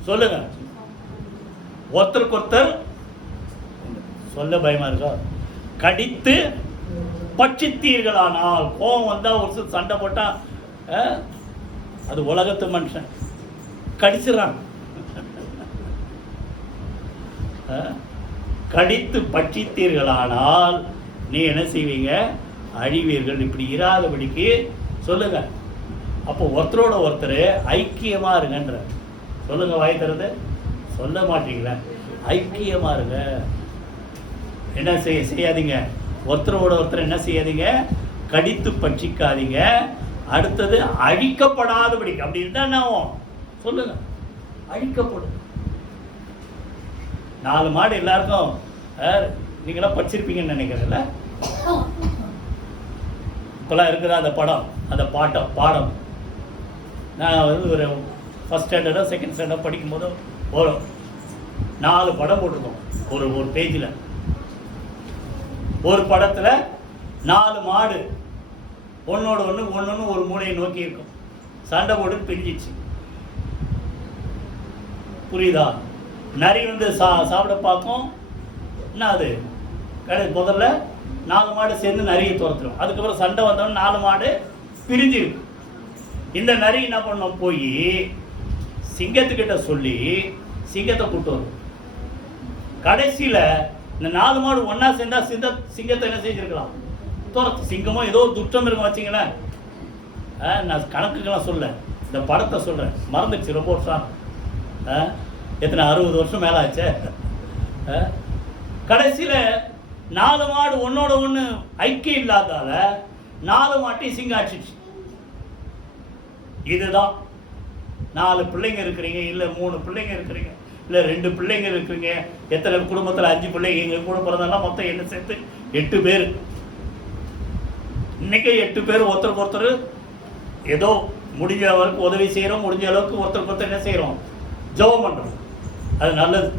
சொல்லுங்க? ஒருத்தருக்கு ஒருத்தர் சொல்ல பயமா இருக்கா? கடித்து பட்சித்தீர்களானால், கோபம் வந்தா ஒரு சில சண்டை போட்டா அது உலகத்து மனுஷன் கடிச்சிடறான். கடித்து பட்சித்தீர்களானால் நீ என்ன செய்வீங்க? அழிவீர்கள். இப்படி இராதபடிக்கு சொல்லுங்க. அப்போ ஒருத்தரோட ஒருத்தர் ஐக்கியமா இருங்கன்ற. சொல்லுங்க, வாய் தரது சொல்ல மாட்டீங்களா? ஐக்கியமா இருங்க. என்ன செய்யாதீங்க? ஒருத்தரோட ஒருத்தர் என்ன செய்யாதீங்க? கடித்து பட்சிக்காதீங்க. அடுத்தது அழிக்கப்படாதபடிக்கு. அப்படி இருந்தா என்ன ஆகும்? சொல்லுங்க, அழிக்கப்படும். 4 மாடு எல்லாருக்கும் நீங்களாம் படிச்சிருப்பீங்கன்னு நினைக்கிறேன்ல. இப்பெல்லாம் இருக்கிற அந்த படம், அந்த பாடம் நான் ஒரு ஃபர்ஸ்ட் ஸ்டாண்டர்டோ செகண்ட் ஸ்டாண்டர்டோ படிக்கும்போது ஒரு 4 படம் போட்டிருக்கோம் ஒரு பேஜில். ஒரு படத்தில் 4 மாடு ஒன்னோட ஒன்று ஒரு மூலையை நோக்கி இருக்கும். சண்டை போட்டு பிரிஞ்சிச்சு. புரியுதா? நரி வந்து சாப்பிட பார்க்கும். என்ன அது? முதல்ல 4 மாடு சேர்ந்து நரியை துரத்துரும். அதுக்கப்புறம் சண்டை வந்தவன் 4 மாடு பிரிஞ்சிருக்கு. இந்த நரி என்ன பண்ணோம், போய் சிங்கத்துக்கிட்ட சொல்லி சிங்கத்தை கூட்டு வரும். கடைசியில் இந்த 4 மாடு ஒன்னா சேர்ந்தா சிங்கத்தை என்ன செஞ்சிருக்கலாம், துரத்து. சிங்கமோ ஏதோ துஷ்டம் இருக்கும் வச்சிங்களேன். நான் கணக்குக்கெல்லாம் சொல்ல, இந்த படத்தை சொல்கிறேன், மறந்துடுச்சு ரொம்ப வருஷம். எத்தனை 60 வருஷம் மேலே ஆச்சு. கடைசியில் 4 மாடு ஒன்னோட ஒன்று ஐக்கியம் இல்லாதால 4 மாட்டையும் சிங்கம் ஆச்சிச்சு. இதுதான் 4 பிள்ளைங்க இருக்கிறீங்க, இல்லை 3 பிள்ளைங்க இருக்கிறீங்க, இல்லை 2 பிள்ளைங்க இருக்கிறீங்க, எத்தனை குடும்பத்தில் 5 பிள்ளைங்க, எங்கள் கூட பிறந்தெல்லாம் மொத்தம் என்ன சேர்த்து 8 பேர். இன்னைக்கு 8 பேர் ஒருத்தருக்கு ஒருத்தர் ஏதோ முடிஞ்ச அளவுக்கு உதவி செய்கிறோம், முடிஞ்ச அளவுக்கு ஒருத்தருக்கு ஒருத்தர் என்ன செய்கிறோம், ஜெபம் பண்ணுறோம். அது நல்லது.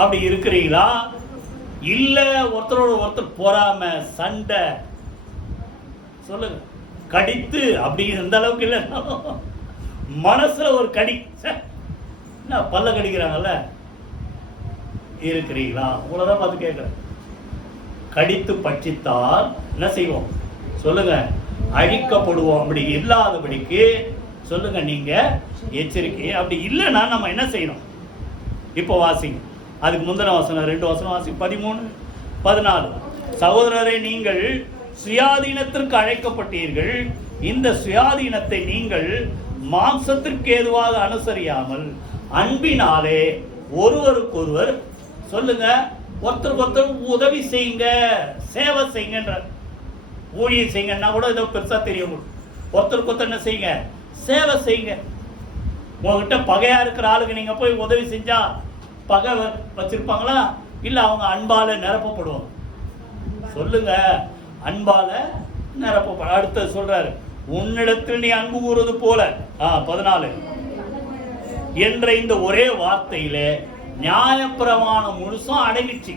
அப்படி இருக்கிறீங்களா? இல்லை ஒருத்தரோட ஒருத்தர் பொறாம சண்டை சொல்லுங்க, கடித்து அப்படி இந்த அளவுக்கு இல்லை, மனசுல ஒரு கடி, பல்ல கடிக்கிறாங்கல்ல, இருக்கிறீங்களா? உங்களதான் பார்த்து கேட்குறேன். கடித்து பட்சித்தால் என்ன செய்வோம் சொல்லுங்க, அழிக்கப்படுவோம். அப்படி இல்லாதபடிக்கு சொல்லுங்க நீங்க எச்சரிக்கை. அப்படி இல்லைன்னா நம்ம என்ன செய்யணும்? இப்போ வாசிங்க, அதுக்கு முந்தின வசனம் 2 வசனம் வாசிங்க, 13 14. சகோதரரை, நீங்கள் சுயாதீனத்திற்கு அழைக்கப்பட்டீர்கள். இந்த சுயாதீனத்தை நீங்கள் மாம்சத்திற்கு ஏதுவாக அனுசரியாமல் அன்பினாலே ஒருவருக்கொருவர் சொல்லுங்க, ஒருத்தருக்கு ஒருத்தர் உதவி செய்யுங்க, சேவை செய்யுங்கன்ற. ஊழியம் செய்யுங்கன்னா கூட ஏதோ பெருசா தெரியும். ஒருத்தருக்கு ஒருத்தர் என்ன செய்யுங்க, சேவை செய்யுங்க. உங்ககிட்ட பகையா இருக்கிற ஆளுக்கு நீங்க போய் உதவி செஞ்சா பகை வச்சிருப்பாங்களா? இல்ல அவங்க அன்பால நிரப்பப்படுவாங்க. சொல்லுங்க, அன்பால நிரப்பப்படும். அடுத்து சொல்றாரு, உன்னிடத்தில் நீ அன்பு கூறுவது போல 14 என்ற இந்த ஒரே வார்த்தையில நியாயப்பிரமாணம் முழுசும் அடங்கிச்சு.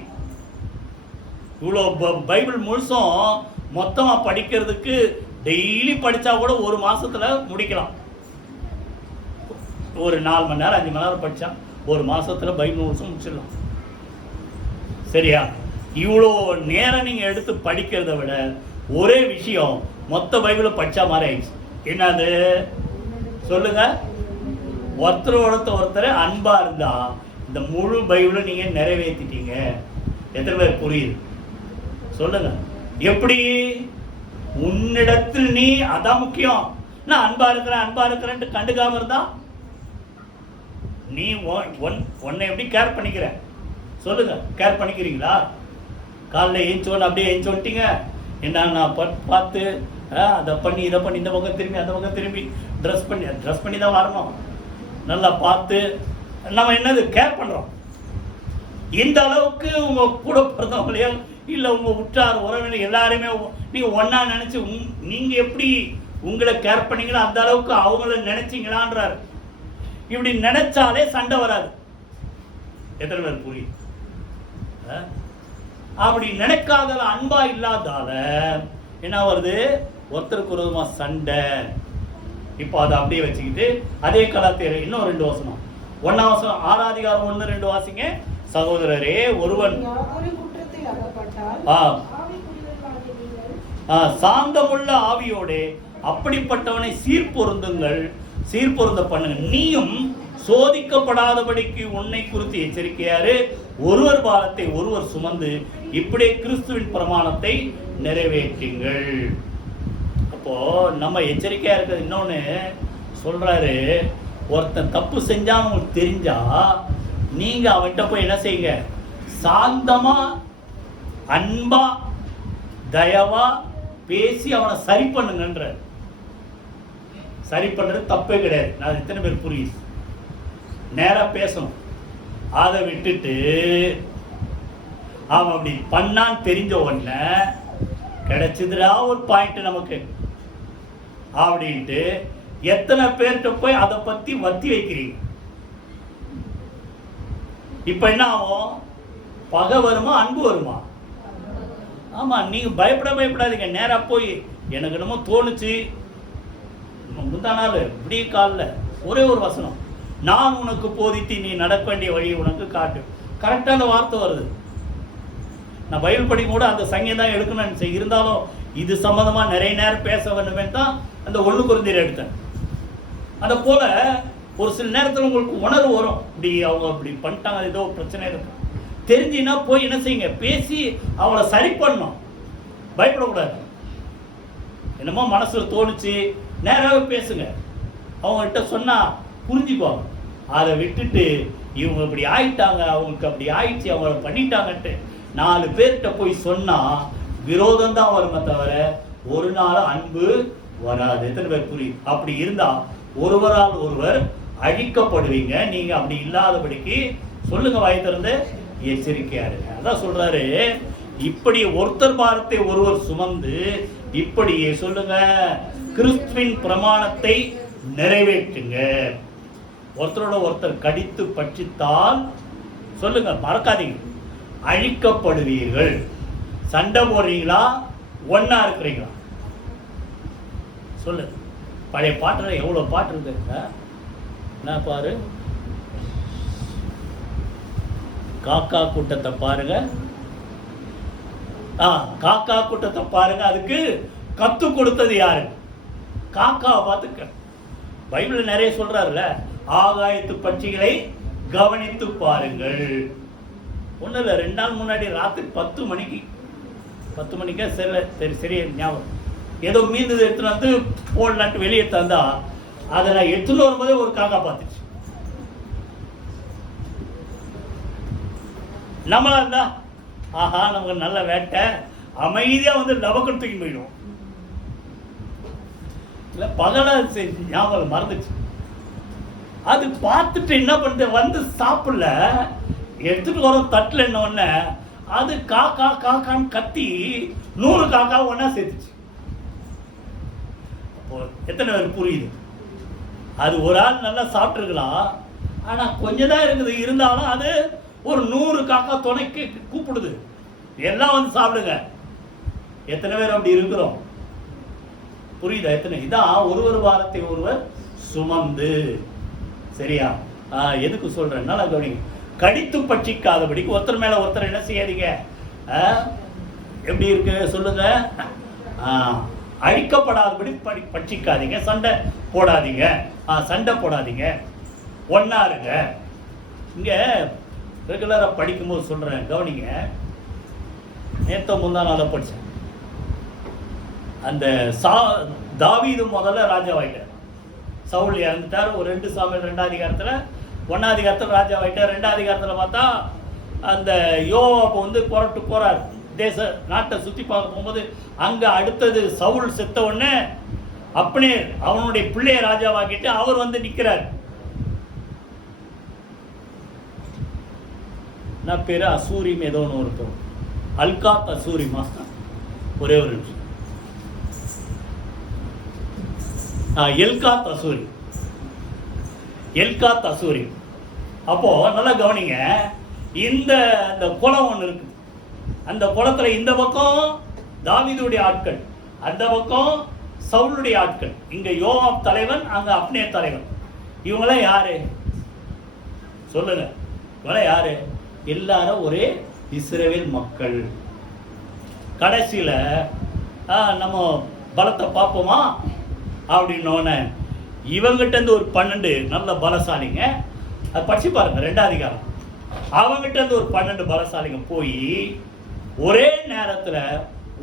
இவ்வளோ பைபிள் முழுசும் மொத்தமா படிக்கிறதுக்கு டெய்லி படிச்சா கூட ஒரு மாசத்துல முடிக்கலாம். ஒரு 4 மணி நேரம் 5 மணி நேரம் படிச்சா ஒரு மாசத்துல பைபிள் முழுசும் முடிச்சிடலாம். சரியா? இவ்வளோ நேரம் நீங்க எடுத்து படிக்கிறத விட ஒரே விஷயம் மொத்த பைபிளை படிச்சா மாதிரி ஆயிடுச்சு. என்னது சொல்லுங்க, ஒருத்தர் அன்பா இருந்தா இந்த முழு பைபிளை நீங்க நிறைவேற்றிட்டீங்க. எத்தனை பேர் புரியுது சொல்லுங்க? எப்படி? உன்னிடத்தில் நீ, அதான் முக்கியம். நான் அன்பா இருக்கிறேன் கண்டுக்காம இருந்தா நீ உன்னை எப்படி கேர் பண்ணிக்கிற சொல்லுங்க? கேர் பண்ணிக்கிறீங்களா? காலைல ஏஞ்சோன்னு அப்படியே ஏஞ்சோன்ட்டீங்க, என்ன நான் பார்த்து அதை பண்ணி இதை பண்ணி இந்த பக்கம் திரும்பி அந்த பக்கம் திரும்பி ட்ரெஸ் பண்ணி தான் வரணும். நல்லா பார்த்து நம்ம என்னது கேர் பண்ணுறோம். இந்த அளவுக்கு உங்க கூட பிறந்தவங்களையோ இல்லை உங்க உற்றார் உறவினர் எல்லாருமே நீங்க ஒன்னா நினைச்சு நீங்க எப்படி உங்களை கேர் பண்ணீங்களோ அந்த அளவுக்கு அவங்கள நினைச்சீங்களான்றார். இப்படி நினைச்சாலே சண்டை வராது. எத்தனை பேர் புரியுது? அப்படி நினைக்காதால, அன்பா இல்லாதால என்ன வருது? ஒருத்தருக்கு விரோதமா சண்டை. இப்போ அதை அப்படியே வச்சுக்கிட்டு அதே கலாத்தியர் இன்னும் 2 வசனம், 1ஆம் வசனம் 6ஆம் அதிகாரம் 1-2 வாசிங்க. சகோதரரே, ஒருவன் சாந்தமுள்ள ஆவியோட அப்படிப்பட்டவனை சீர்பொருந்த பண்ணுங்க. நீயும் சோதிக்கப்படாதபடிக்கு உன்னை குறித்து எச்சரிக்கையாரு. ஒருவர் பாரத்தை ஒருவர் சுமந்து இப்படியே கிறிஸ்துவின் பிரமாணத்தை நிறைவேற்றுங்கள். அப்போ நம்ம எச்சரிக்கையா இருக்கிறது. இன்னொன்னு சொல்றாரு, ஒருத்தன் தப்பு செஞ்சா உங்களுக்கு தெரிஞ்சா நீங்க அவன்கிட்ட போய் என்ன செய்யுங்க, சாந்தமா அன்பா தயவா பேசி அவனை சரி பண்ணுங்கன்ற. சரி பண்றது தப்பே கிடையாது. நான் எத்தனை பேர் புரியுது? நேரா பேசணும். அதை விட்டுட்டு அவன் அப்படி பண்ணான்னு தெரிஞ்ச உடனே கிடைச்சதுடா ஒரு பாயிண்ட் நமக்கு அப்படின்ட்டு எத்தனை பேர்கிட்ட போய் அதை பத்தி வத்தி வைக்கிறீங்க. இப்ப என்ன ஆகும்? பகை வருமா அன்பு வருமா? ஆமா, நீங்க பயப்படாதீங்க. நேரா போய் எனக்கு என்னமோ தோணுச்சு, முந்தா நாள் விடிய காலில் ஒரே ஒரு வசனம், நான் உனக்கு போதித்து நீ நடக்க வேண்டிய வழியை உனக்கு காட்டு. கரெக்டான வார்த்தை வருது. நான் பைபிள் படிக்கும் கூட அந்த சங்கம் தான் எடுக்கணும்னு இருந்தாலும் இது சம்பந்தமா நிறைய நேரம் பேச வேண்டுமே தான் அந்த 1 கொரிந்தியர் எடுத்தேன். அதை போல ஒரு சில நேரத்தில் உங்களுக்கு உணர்வு வரும், இப்படி அவங்க இப்படி பண்ணிட்டாங்க, ஏதோ பிரச்சனை இருக்கு, தெரிஞ்சுன்னா போய் என்ன செய்யுங்க, பேசி அவளை சரி பண்ணணும், பயப்படக்கூடாது. என்னமோ மனசுல தோணுச்சு நேராகவே பேசுங்க, அவங்ககிட்ட சொன்னா புரிஞ்சுக்குவாங்க. அதை விட்டுட்டு இவங்க இப்படி ஆயிட்டாங்க, அவங்களுக்கு அப்படி ஆயிடுச்சு, அவங்க பண்ணிட்டாங்கன்ட்டு 4 பேர்கிட்ட போய் சொன்னா விரோதம் தான் வருமே தவிர ஒரு நாள் அன்பு வராது. எத்தனை பேர் புரியுது? அப்படி இருந்தா ஒருவரால் ஒருவர் அழிக்கப்படுவீங்க. நீங்க அப்படி இல்லாதபடிக்கு சொல்லுங்க, வாய் திறந்து எச்சரிக்கையா இருங்க. அதான் சொல்றாரு, இப்படி ஒருத்தர் பாரத்தை ஒருவர் சுமந்து இப்படியே சொல்லுங்க, கிறிஸ்துவின் பிரமாணத்தை நிறைவேற்றுங்க. ஒருத்தரோட ஒருத்தர் கடித்து பட்சித்தால் சொல்லுங்க, மறக்காதீங்க, அழிக்கப்படுவீர்கள். சண்டை போடுறீங்களா, ஒன்னா இருக்கிறீங்களா? சொல்லு. பழைய பாட்டுல எவ்வளவு பாட்டு இருக்கு, என்ன பாரு, காக்கா கூட்டத்தை பாருங்க, காக்கா கூட்டத்தை பாருங்க, அதுக்கு கத்து கொடுத்தது யாரு? காக்காவை பார்த்துக்க. பைபிள் நிறைய சொல்றாருல, ஆகாயத்து பட்சிகளை கவனித்து பாருங்கள். ஒன்றும் இல்லை, 2 நாள் முன்னாடி ராத்திரி 10 மணிக்கா சரி ஞாபகம், ஏதோ மீன் எடுத்துன்னு வந்து போடலான்ட்டு வெளியே தந்தா அதை நான் எடுத்துன்னு வரும்போதே ஒரு காக்கா பார்த்துச்சு. நம்மளா இருந்தா ஆஹா நமக்கு நல்ல வேட்டை, அமைதியா வந்து லபக்கன் தூக்கி போயிடும். இல்ல பகலா ஞாபகம் மறந்துச்சு. அது பார்த்துட்டு என்ன பண்ணுது, வந்து சாப்பிடல, எடுத்துட்டு வர தட்டுல என்ன ஒண்ணு, அது காக்கா காக்கான்னு கத்தி 100 காக்கா ஒன்னா சேர்த்துச்சு. எத்தனை பேர் புரியுது? அது ஒரு ஆள் நல்லா சாப்பிட்டுருக்கலாம், ஆனா கொஞ்சம் தான் இருக்குது, இருந்தாலும் அது ஒரு 100 காக்கா துணைக்கு கூப்பிடுது, எல்லாம் வந்து சாப்பிடுங்க. எத்தனை பேர் அப்படி இருக்கிறோம்? புரியுதா? எத்தனை? இதான் ஒருவர் வாரத்தை ஒருவர் சுமந்து. சரியா? எதுக்கு சொல்றேன்னா, கவனிங்க, கடித்து பட்சிக்காதபடிக்கு ஒருத்தர் மேல ஒருத்தர் என்ன செய்யாதீங்க. எப்படி இருக்கு சொல்லுங்க, அழிக்கப்படாதபடி பட்சிக்காதீங்க, சண்டை போடாதீங்க, சண்டை போடாதீங்க, ஒன்னா இருங்க. இங்க ரெகுலரா படிக்கும்போது சொல்றேன், கவனிங்க. நேத்த முந்தா நாள படிச்சேன், அந்த தாவீது முதல்ல ராஜாவாயிட்டார், சவுல் இறந்துட்டார். ஒரு 2 சாமுவேல் 2ஆம் அதிகாரத்துல 1ஆம் அதிகாரத்தில் ராஜாவாயிட்டார். 2ஆம் அதிகாரத்தில் பார்த்தா அந்த யோவாப் வந்து புறட்டு போறார், நாட்டை சுத்தி பார்க்க போகும்போது அங்க அடுத்தது சவுல் செத்த உடனே அப்னேர் அவனுடைய பிள்ளைய ராஜாவாக்கிட்டு அவர் வந்து நிக்கிறார். நான் பேரு அசூரிம் ஏதோ ஒன்று இருக்கும், அல்காத் அசூரிமா, ஒரே ஒரு நிமிஷம், எல்காத் அசூரி, எல்காத் அசூரி. அப்போ நல்லா கவனிங்க, இந்த குளம் ஒன்று இருக்கு, அந்த குளத்துல இந்த பக்கம் தாவீதுடைய ஆட்கள், அந்த பக்கம் சவுலுடைய ஆட்கள், இங்க யோவாப் தலைவன், அங்க அப்னேர் தலைவன். இவங்களாம் யாரு சொல்லுங்க? இவங்களாம் யாரு? எல்லாரும் ஒரே இஸ்ரவேல் மக்கள். கடைசியில நம்ம பலத்தை பார்ப்போமா அப்படின்னோன்னு இவங்கிட்ட இருந்து ஒரு 12 நல்ல பலசாலிங்க, அது படிச்சு பாருங்க 2ஆம் அதிகாரம், அவங்கிட்ட இருந்து ஒரு 12 பலசாலிங்க போய் ஒரே நேரத்துல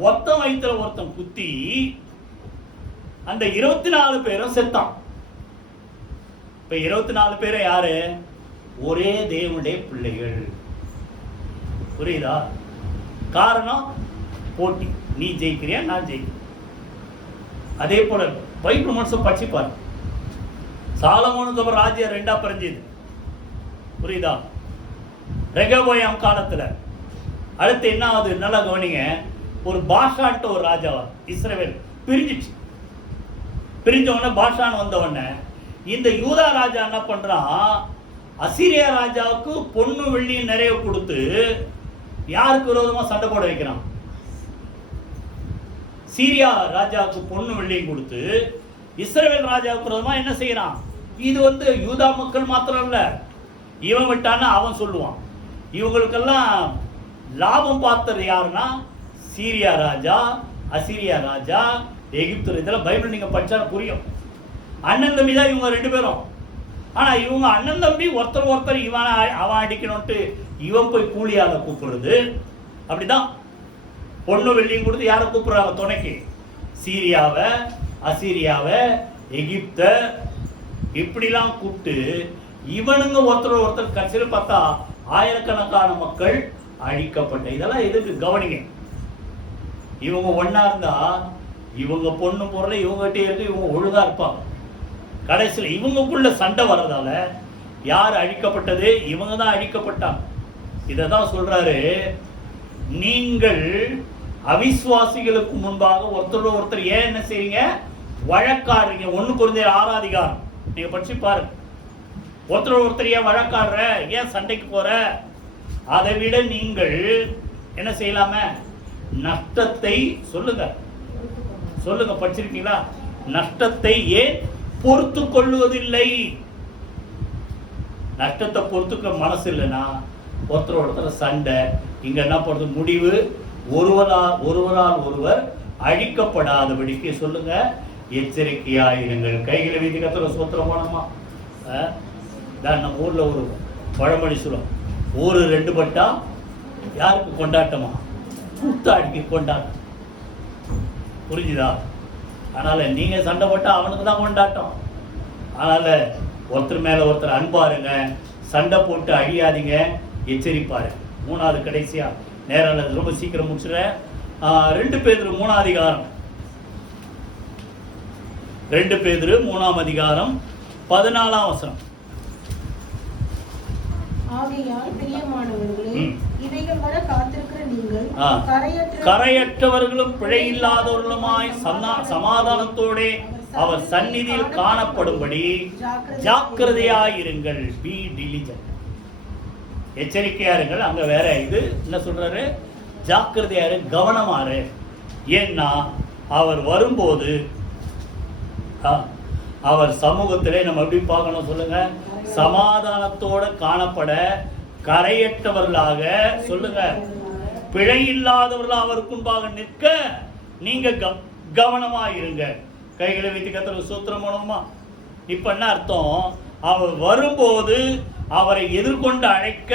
ஒருத்தன் வயிற்றுல ஒருத்தன் குத்தி அந்த 24 பேரும் செத்தான். இப்ப 24 பேரும் யாரு? ஒரே தேவனுடைய பிள்ளைகள். புரியுதா? காரணம் போட்டி, நீ ஜெயிக்கிறியா நான் ஜெயிக்கிறேன். அதே போல பைபிள் மனுஷன் படிச்சுப்பாரு, சாலமோனுக்கு அப்புறம் ராஜ்யம் 2ஆ பிரிஞ்சுது. புரியுதா? ரெகபோயாம் காலத்துல அடுத்து என்ன ஆகுது? நல்லா கவனிங்க, ஒரு பாஷான்ட்டு ஒரு ராஜாவா இஸ்ரவேல் பிரிஞ்சிச்சு. பிரிஞ்ச உடனே பாஷான் வந்த உடனே இந்த யூதா ராஜா என்ன பண்றான், அசீரியா ராஜாவுக்கு பொண்ணு வெள்ளியும் நிறைய கொடுத்து யாருக்கு விரோதமா சண்டை போட வைக்கிறான்? சீரியா ராஜாவுக்கு பொண்ணு வெள்ளியும் கொடுத்து இஸ்ரவேல் ராஜாவுக்கு விரோதமா என்ன செய்யறான்? இது வந்து யூதா மக்கள் மாத்திரம் இல்ல, இவன் விட்டான்னு அவன் சொல்லுவான். இவங்களுக்கெல்லாம் லாபம் பார்த்தது யாருன்னா சீரியா ராஜா, அசீரியா ராஜா, எகிப்து. இதெல்லாம் பைபிள் நீங்க படிச்சா புரியும். அண்ணன் தம்பி தான் இவங்க 2 பேரும். ஆனா இவங்க அண்ணன் தம்பி ஒருத்தர் இவன் அவன் அடிக்கணும்ட்டு இவன் போய் கூலியால கூப்பிடுறது. அப்படிதான் பொண்ணு வெள்ளியும் கொடுத்து யாரை கூப்பிடுறாங்க துணைக்கு? சீரியாவை, அசீரியாவை, எகிப்த, இப்படிலாம் கூப்பிட்டு இவனுங்க ஒருத்தர் கட்சியில் பார்த்தா ஆயிரக்கணக்கான மக்கள் அழிக்கப்பட்ட. இதெல்லாம் எதுக்கு கவனிங்க. இவங்க ஒன்னா இருந்தா இவங்க பொண்ணு பொருளை இவங்ககிட்ட இருக்கு, இவங்க ஒழுங்கா இருப்பாங்க. கடைசியில் இவங்களுக்குள்ள சண்டை வர்றதால யார் அழிக்கப்பட்டது? இவங்க தான் அழிக்கப்பட்டாங்க. இதைதான் சொல்றாரு, நீங்கள் அவிசுவாசிகளுக்கு முன்பாக ஒருத்தர் ஏன் என்ன செய்றீங்க? வழக்காடுறீங்க. 1 கொரிந்தியர் 6 அதிகாரம் நீங்க படிச்சு பாருங்க. ஒருத்தர் ஏன் வழக்காடுற, ஏன் சண்டைக்கு போற? அதை விட நீங்கள் என்ன செய்யலாமே? நஷ்டத்தை சொல்லுங்க படிச்சிருக்கீங்களா? நஷ்டத்தை ஏன் பொறுத்து கொள்வதில்லை? நஷ்டத்தை பொறுத்துக்க மனசு இல்லைன்னா ஒருத்தர் சண்டை. இங்க என்ன பண்றது? முடிவு ஒருவரால் ஒருவர் அழிக்கப்படாதபடிக்கு சொல்லுங்க, எச்சரிக்கையாயிருங்கள். கைகளை வீதி கத்துற சோத்திரம் போனோமா? நம்ம ஊர்ல ஒரு பழமொழி சொல்லும், ஊரு 2 பட்டா யாருக்கு கொண்டாட்டமா? கூத்தாடிக்கு கொண்டாட்டம். புரிஞ்சுதா? அதனால நீங்க சண்டை போட்டா அவனுக்கு தான் கொண்டாட்டம். அதனால ஒருத்தர் மேல ஒருத்தர் அன்பாருங்க, சண்டை போட்டு அழியாதீங்க, எச்சரிப்பாரு. 3வது கடைசியா நேரம் ரொம்ப சீக்கிரம் முடிச்சுறேன். 2 பேதுரு 3 அதிகாரம் 2 பேதுரு 3 அதிகாரம் 14 வசனம். ஆகையால் பிரியமானவர்களே, இவைகள் வர காத்திருக்கிற நீங்கள் கரையற்றவர்களும் பிழை இல்லாதவர்களுமாய் சமாதானத்தோட அவர் சந்நிதியில் காணப்படும்படி ஜாக்கிரதையாயிருங்கள். B diligent. எச்சரிக்கையா இருங்கள். அங்க வேற இது என்ன சொல்றாரு? ஜாக்கிரதையாரு, கவனமாறு. ஏன்னா அவர் வரும்போது அவர் சமூகத்திலே நம்ம எப்படி பார்க்கணும் சொல்லுங்க? சமாதானத்தோட காணப்பட கரையற்றவர்களாக சொல்லுங்க, பிழை இல்லாதவர்களாக அவருக்கு முன்பாக நிற்க நீங்க கவனமா இருங்க. கைகளை வைத்து கத்துற சூத்திரம் மூலமா இப்ப என்ன அர்த்தம்? அவர் வரும்போது அவரை எதிர்கொண்டு அழைக்க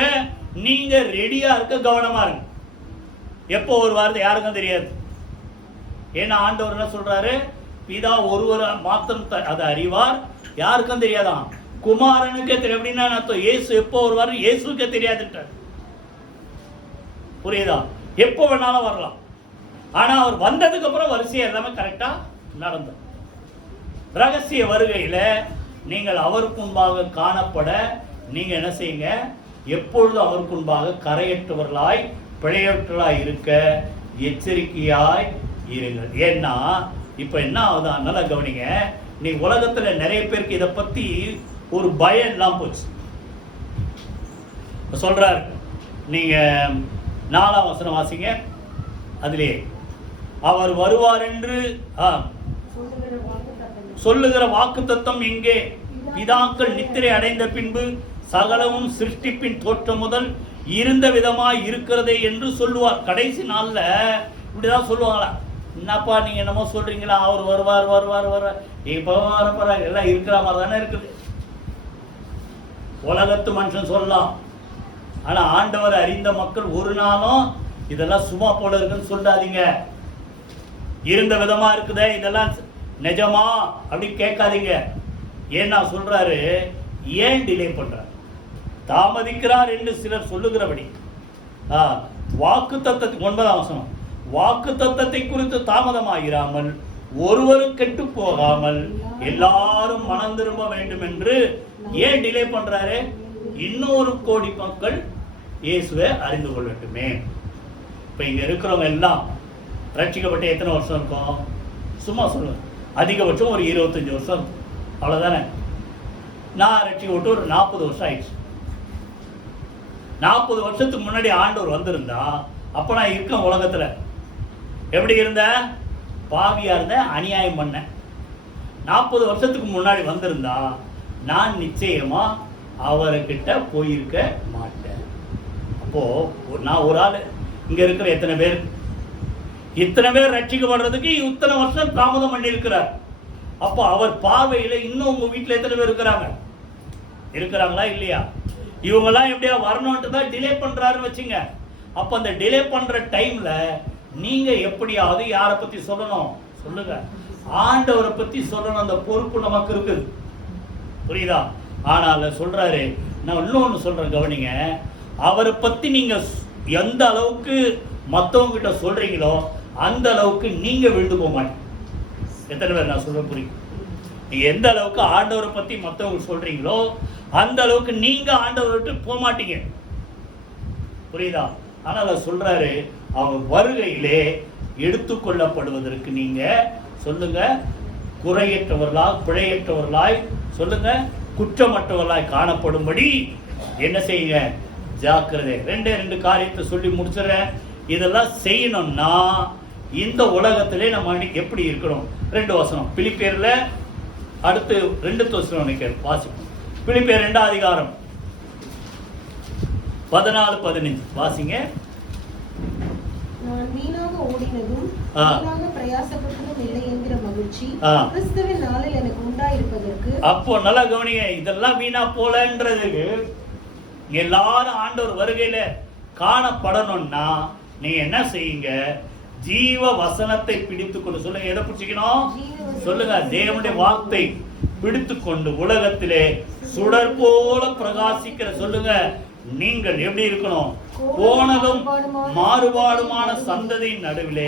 நீங்க ரெடியா இருக்க, கவனமா இருங்க. எப்போ ஒரு வாரத்தை யாருக்கும் தெரியாது. ஏன்னா ஆண்டவர் என்ன சொல்றாரு? பிதா ஒருவர் மாத்திரம் அதை அறிவார், யாருக்கும் தெரியாதான், குமாரனுக்கே தெரியும். அப்படின்னா அர்த்தம் இயேசு எப்போ வருவார் இயேசுக்கே தெரியாதுட்டார். புரியுதா? எப்போ வேணாலும் வரலாம். ஆனா அவர் வந்ததுக்கு அப்புறம் வரிசையா எல்லாமே கரெக்டா நடந்தது. ரகசிய வருகையில நீங்கள் அவருக்கு முன்பாக காணப்பட நீங்க என்ன செய்யுங்க? எப்பொழுதும் அவருக்கு முன்பாக கரையற்றவர்களாய் பிழையற்றவர்களாய் இருக்க எச்சரிக்கையாய் இருங்கள். ஏன்னா இப்ப என்ன ஆகுதா? நல்லா கவனிங்க. நீ உலகத்துல நிறைய பேருக்கு இதை பத்தி ஒரு பயம் எல்லாம் போச்சு. சொல்றாரு, நீங்க 4ஆம் வசனம் வாசிங்க. அதிலே அவர் வருவார் என்று சொல்லுகிற வாக்குத்தத்தம் எங்கே? பிதாக்கள் நித்திரை அடைந்த பின்பு சகலமும் சிருஷ்டிப்பின் தோற்றம் முதல் இருந்த விதமாய் இருக்கிறதே என்று சொல்லுவார். கடைசி நாள்ல இப்படிதான் சொல்லுவாங்களா? என்னப்பா நீங்க என்னமோ சொல்றீங்களா? அவர் வருவார் இப்ப வரப்போற எல்லாம் இருக்கிற மாதிரி தானே இருக்குது. உலகத்து மனுஷன் சொல்லலாம். ஆனா ஆண்டவர் அறிந்த மக்கள் ஒரு நாளும் இதெல்லாம் சும்மா போல இருக்குன்னு சொல்லாதீங்க. இருந்த விதமா இருக்குதே இதெல்லாம் நிஜமா அப்படி கேட்காதீங்க. ஏன்னா சொல்றாரு, ஏன் டிலே பண்றார், தாமதிக்கிறார் என்று சிலர் சொல்லுகிறபடி வாக்கு தத்தத்துக்கு 9ஆம் வசனம், வாக்கு தத்தத்தை குறித்து தாமதமாகிறாமல் ஒருவரும் கெட்டு போகாமல் எல்லாரும் மனம் திரும்ப வேண்டும் என்று ஏன் டிலே பண்றாரு? இன்னொரு கோடி மக்கள் இயேசுவை அறிந்து கொள்ளட்டுமே. இப்ப இங்க இருக்கிறவங்க எல்லாம் ரட்சிக்கப்பட்ட எத்தனை வருஷம் இருக்கும்? சும்மா சொல்லுங்க, அதிகபட்சம் ஒரு 25 வருஷம், அவ்வளவுதானே. நான் ரட்சிக்கப்பட்டு ஒரு 40 வருஷம் ஆயிடுச்சு. 40 வருஷத்துக்கு முன்னாடி ஆண்டவர் வந்திருந்தா அப்ப நான் இருக்கேன் உலகத்துல. எப்படி இருந்த? பாவியா இருந்த, அநியாயம் பண்ண. 40 வருஷத்துக்கு முன்னாடி வந்திருந்தா நான் நிச்சயமா அவர்கிட்ட போயிருக்க மாட்டேன். அப்போ நான் ஒரு ஆள் இங்க இருக்கிற எத்தனை பேர்? இத்தனை பேர் ரட்சிக்கப்படுறதுக்கு இத்தனை வருஷம் தாமதம் பண்ணி இருக்கிறார். அப்போ அவர் பார்வையில இன்னும் உங்க வீட்டுல எத்தனை பேர் இருக்கிறாங்களா இல்லையா? இவங்கெல்லாம் எப்படியா வரணும்ட்டு தான் டிலே பண்றாருன்னு வச்சுங்க. அப்ப அந்த டிலே பண்ற டைம்ல நீங்க எப்படியாவது யாரை பத்தி சொல்லணும்? சொல்லுங்க, ஆண்டவரை பத்தி சொல்லணும். அந்த பொறுப்பு நமக்கு இருக்குது, புரியுதா? ஆனால் சொல்றாரு, நான் இன்னொன்னு சொல்றேன், கவனிங்க. அவரை பத்தி நீங்க எந்த அளவுக்கு மற்றவங்க கிட்ட சொல்றீங்களோ அந்த அளவுக்கு நீங்க விழுந்து போக மாட்டீங்க. எத்தனை பேர் நான் சொல்ல புரியும்? நீங்க எந்த அளவுக்கு ஆண்டவரை பத்தி மற்றவங்க சொல்றீங்களோ அந்த அளவுக்கு நீங்க ஆண்டவரை விட்டு போக மாட்டீங்க, புரியுதா? ஆனால் சொல்றாரு, அவங்க வருகையிலே எடுத்துக்கொள்ளப்படுவதற்கு நீங்க சொல்லுங்க, குறையற்றவர்களாய் பிழையற்றவர்களாய் சொல்லுங்க, குற்றமற்றவர்களாய் காணப்படும்படி என்ன செய்யுங்க? ஜாக்கிரதை. ரெண்டு காரியத்தை சொல்லி முடிச்சுறேன். இதெல்லாம் செய்யணும்னா இந்த உலகத்திலே நம்ம எப்படி இருக்கணும்? 2 வசனம் பிலிப்பியர்ல, அடுத்து 2 தெசலோனிக்கர் வாசிப்போம். பிலிப்பியர் 2 அதிகாரம் 14-15 வாசிங்க. நான் வீணாக ஓடினதும் வீணாக பிரயாசப்பட்டதும் இல்லை என்கிற மகிழ்ச்சி கிறிஸ்துவின் நாளில் எனக்கு உண்டாயிருப்பதற்கு. அப்போ நல்லா கவனிங்க, இதெல்லாம் வீணா போலன்றதுக்கு எல்லாரும் ஆண்டவர் வருகையில காணப்படணும்னா நீங்க என்ன செய்யுங்க? ஜீவ வசனத்தை பிடித்துக்கொண்டு, சொல்லுங்க, எதை பிடிச்சிக்கணும்? சொல்லுங்க, தேவனுடைய வார்த்தை பிடித்துக்கொண்டு உலகத்திலே சுடர் போல பிரகாசிக்கிற, சொல்லுங்க, நீங்கள் எப்படி இருக்கணும்? போனதும் மாறுபாடுமான சந்ததியின் நடுவிலே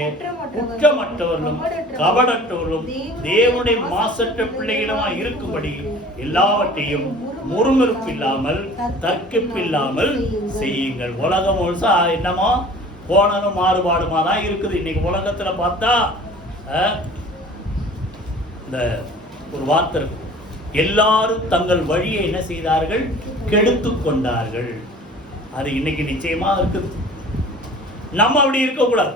குற்றமற்றவர்களும் கபடற்றவர்களும் தேவனுடைய மாசற்ற பிள்ளைகளுமா இருக்கும்படி எல்லாவற்றையும் முறுமுறுப்பு இல்லாமல் தர்க்கிப்பு இல்லாமல் செய்யுங்கள். உலகம் முழுசா என்னமோ போனதும் மாறுபாடுமா தான் இருக்குது. இன்னைக்கு உலகத்துல பார்த்தா இந்த ஒரு வார்த்தை இருக்கு, எல்லாரும் தங்கள் வழியை என்ன செய்தார்கள்? கெடுத்து கொண்டார்கள். அது இன்னைக்கு நிச்சயமா இருக்குது. நம்ம அப்படி இருக்கக்கூடாது.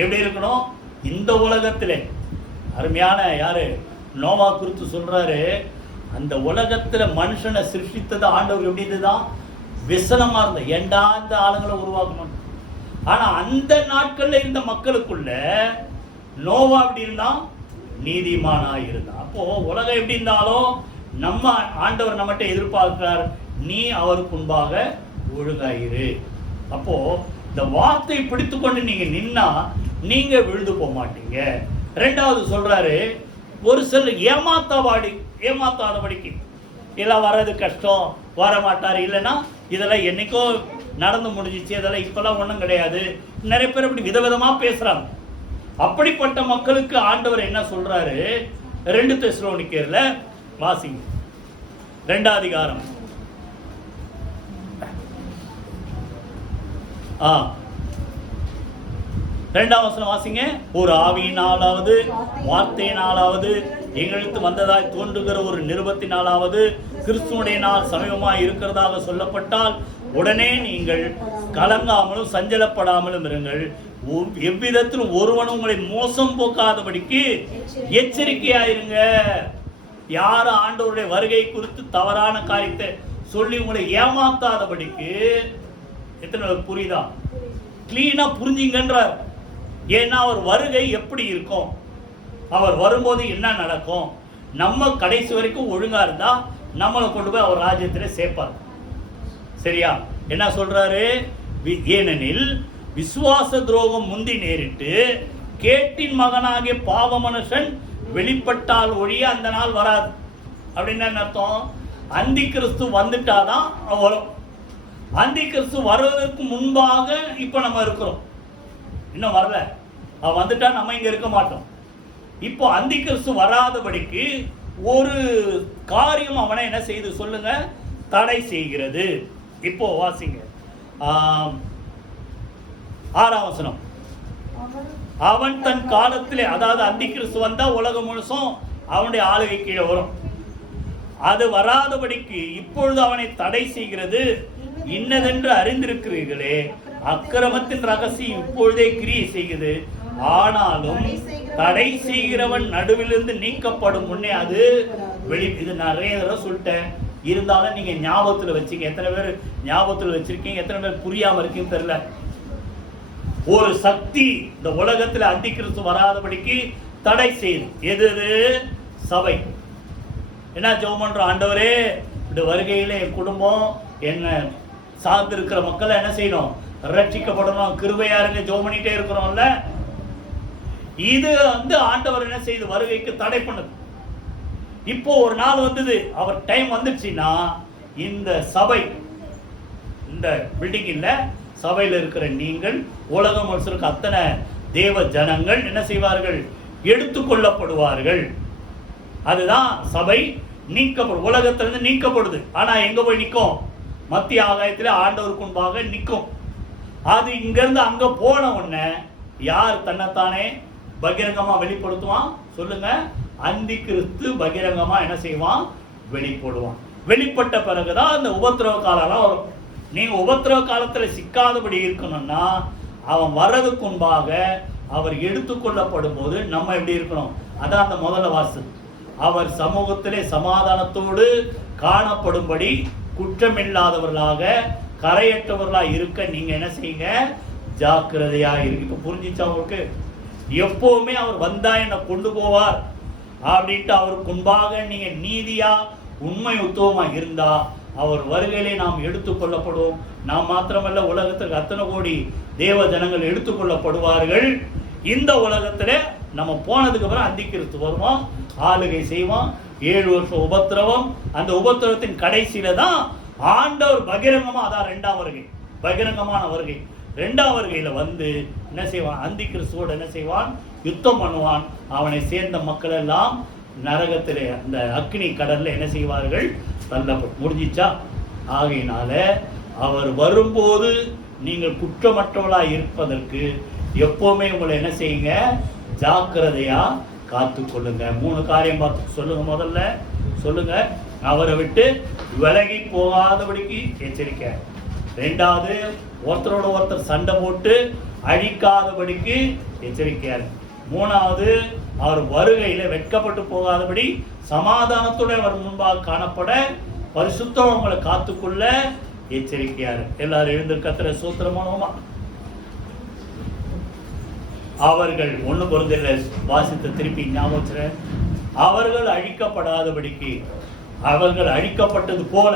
எப்படி இருக்கணும்? இந்த உலகத்திலே அருமையான யாரு நோவா குறித்து சொல்றாரு, அந்த உலகத்துல மனுஷனை சிருஷ்டித்தது ஆண்டவர் எப்படி இருந்துதான்? விசனமா இருந்த ஏண்டா இந்த ஆளுங்களை உருவாக்கணும். ஆனா அந்த நாட்கள்ல இருந்த மக்களுக்குள்ள நோவா எப்படி இருந்தான்? நீதிமானா இருந்தான். அப்போ உலகம் எப்படி இருந்தாலும் நம்ம ஆண்டவர் நம்மகிட்ட எதிர்பார்க்கிறார், நீ அவருக்கு முன்பாக ஒழுங்காயிரு. அப்போ இந்த வார்த்தை பிடித்துக்கொண்டு நீங்க நின்னா நீங்க விழுந்து போக மாட்டீங்க. 2வது சொல்றாரு, ஒரு சில ஏமாத்தாதபடிக்கு எல்லாம் வர்றது கஷ்டம், வர மாட்டாரு, இல்லைன்னா இதெல்லாம் என்னைக்கோ நடந்து முடிஞ்சிச்சு, அதெல்லாம் இப்பெல்லாம் ஒன்றும் கிடையாது. நிறைய பேர் அப்படி விதவிதமா பேசுறாங்க. அப்படிப்பட்ட மக்களுக்கு ஆண்டவர் என்ன சொல்றாரு? 2 தெசலோனிக்கர்ல வாசிங்க, 2 அதிகாரம் 2ஆம் வசனம் வாசிங்க. ஒரு ஆவியினாலாவது வார்த்தையினாலாவது எங்களுக்கு வந்ததாய் தோன்றுகிற ஒரு நிருபத்தினாலாவது கிறிஸ்துவனுடைய நாள் சமீபமாய் இருக்கிறதாக சொல்லப்பட்டால் உடனே நீங்கள் கலங்காமலும் சஞ்சலப்படாமலும் இருங்கள். எவ்விதத்திலும் ஒருவனும் உங்களை மோசம் போக்காதபடிக்கு எச்சரிக்கையாயிருங்க. யாரும் ஆண்டவருடைய வருகை குறித்து தவறான காரியத்தை சொல்லி உங்களை ஏமாத்தாதபடிக்கு. எத்தனை புரியுதா? கிளீனா புரிஞ்சிங்கன்றார். ஏன்னா அவர் வருகை எப்படி இருக்கும், அவர் வரும்போது என்ன நடக்கும், நம்ம கடைசி வரைக்கும் ஒழுங்கா இருந்தா நம்மளை கொண்டு போய் அவர் ராஜ்யத்திலே சேர்ப்பார். சரியா? என்ன சொல்றாரு? ஏனெனில் விசுவாச துரோகம் முந்தி நேரிட்டு கேட்டின் மகனாகிய பாவ மனுஷன் வெளிப்பட்டால் ஒழிய அந்த நாள் வராது. அப்படின்னு என்ன அர்த்தம்? அந்தி கிறிஸ்து வந்துட்டாதான் வரும். அந்தி கிறிஸ்து வருவதற்கு முன்பாக இப்ப நம்ம இருக்கிறோம், இன்னும் வரல. அவன் வந்துட்டா நம்ம இங்க இருக்க மாட்டோம். இப்போ அந்தி கிறிஸ்து வராதபடிக்கு ஒரு காரியம் அவனை என்ன செய்து சொல்லுங்க? தடை செய்கிறது. இப்போ வாசிங்க 6ஆம் வசனம். அவன் தன் காலத்திலே, அதாவது அந்தி கிறிஸ்து வந்தா உலகம் முழுசும் அவனுடைய ஆளுகை கீழே வரும். அது வராதபடிக்கு இப்பொழுது அவனை தடை செய்கிறது. இன்னதென்று அறிந்திருக்கிறீர்களே, அக்கிரமத்தின் ரகசியம் இப்பொழுதே கிரியை செய்கிறது. ஆனாலும் தடை செய்கிறவன் நடுவிலிருந்து நீக்கப்படும் முன்னே அது இது நிறைய தடவை சொல்லிட்டேன், இருந்தாலும் நீங்க ஞாபகத்துல வச்சுங்க. எத்தனை பேர் ஞாபகத்துல வச்சிருக்கீங்க, எத்தனை பேர் புரியாம இருக்கீங்கன்னு தெரியல. ஒரு சக்தி இந்த உலகத்துல அந்தி கிறிஸ்து வராதபடிக்கு தடை செய்து. எது? சபை. என்ன ஜெபம் பண்றோம்? ஆண்டவரே, இந்த வருகையில என் குடும்பம், என்ன சார்ந்து இருக்கிற மக்களை என்ன செய்யணும்? ரட்சிக்கப்படணும், கிருபையா இருங்க ஜெபம் பண்ணிட்டே இருக்கிறோம்ல. இது ஆண்டவர் என்ன செய்து வருகைக்கு தடை பண்ணுது. இப்போ ஒரு நாள் வந்தது, அவர் டைம் வந்துடுச்சுன்னா இந்த சபை, இந்த பில்டிங் இல்ல, சபையில் இருக்கிற நீங்கள், உலகம் இருக்க அத்தனை தேவ ஜனங்கள் என்ன செய்வார்கள்? எடுத்துக்கொள்ளப்படுவார்கள். அதுதான் சபை நீக்கப்படும், உலகத்திலிருந்து நீக்கப்படுது. ஆனா எங்க போய் நிற்கும்? மத்திய ஆகாயத்தில் ஆண்டவருக்கு முன்பாக நிற்கும். அது இங்கிருந்து அங்க போன உடனே யார் தன்னைத்தானே பகிரங்கமா வெளிப்படுத்துவான்? சொல்லுங்க. அந்தி கிறிஸ்து பகிரங்கமா என்ன செய்வான்? வெளிப்படுவான். வெளிப்பட்ட பிறகுதான் அந்த உபத்திரவ காலம் வரும். நீங்க உபத்திரவ காலத்துல சிக்காதபடி இருக்கணும்னா அவன் வர்றதுக்கு முன்பாக அவர் எடுத்துக்கொள்ளப்படும் போது நம்ம எப்படி இருக்கணும்? அதான் அந்த முதல்ல வாசு. அவர் சமூகத்திலே சமாதானத்தோடு காணப்படும்படி குற்றமில்லாதவர்களாக கரையற்றவர்களாக இருக்க நீங்க என்ன செய்யுங்க? ஜாக்கிரதையா இருக்கு. இப்ப புரிஞ்சிச்சா உங்களுக்கு? எப்பவுமே அவர் வந்தா என்ன கொண்டு போவார் அப்படின்ட்டு அவருக்கு முன்பாக நீங்க நீதியா உண்மை உத்துவமா இருந்தா அவர் வருகையிலே நாம் எடுத்துக்கொள்ளப்படுவோம். நாம் மாத்திரமல்ல, உலகத்துக்கு அத்தனை கோடி தேவ ஜனங்கள் எடுத்துக்கொள்ளப்படுவார்கள். இந்த உலகத்துல நம்ம போனதுக்கு அப்புறம் அந்தி கிறிஸ்து வருவோம், ஆளுகை செய்வோம். 7 வருஷம் உபத்திரவம். அந்த உபத்திரவத்தின் கடைசியில தான் ஆண்டவர் பகிரங்கமா, அதான் 2ஆம் வருகை, பகிரங்கமான வருகை. 2ஆம் வருகையில வந்து என்ன செய்வான்? அந்தி கிறிஸ்துவோடு என்ன செய்வான்? யுத்தம் பண்ணுவான். அவனை சேர்ந்த மக்கள் எல்லாம் நரகத்திலே, அந்த அக்னி கடல்ல என்ன செய்வார்கள்? தள்ளப்பட்டு. முடிஞ்சிச்சா? ஆகையினால அவர் வரும்போது நீங்கள் குற்றமற்றவளா இருப்பதற்கு எப்பவுமே உங்களை என்ன செய்யுங்க? ஜாக்கிரதையா காத்து கொள்ளுங்க. 3 காரியம் பார்த்து சொல்லுங்க. முதல்ல சொல்லுங்க, அவரை விட்டு விலகி போகாதபடிக்கு எச்சரிக்கை. 2வது, ஒருத்தரோட ஒருத்தர் சண்டை போட்டு அழிக்காதபடிக்கு எச்சரிக்கையார். 3வது, அவர் வருகையில வெட்கப்பட்டு போகாதபடி சமாதானத்துடன் அவர் முன்பாக காணப்பட பரிசுத்தம் அவங்களை காத்துக்கொள்ள எச்சரிக்கையார். எல்லாரும் எழுந்து கர்த்தரை ஸ்தோத்திரமானோமா. அவர்கள் 1 கொரிந்தியர் வாசித்த திருப்பி ஞாபகம், அவர்கள் அழிக்கப்படாதபடிக்கு, அவர்கள் அழிக்கப்பட்டது போல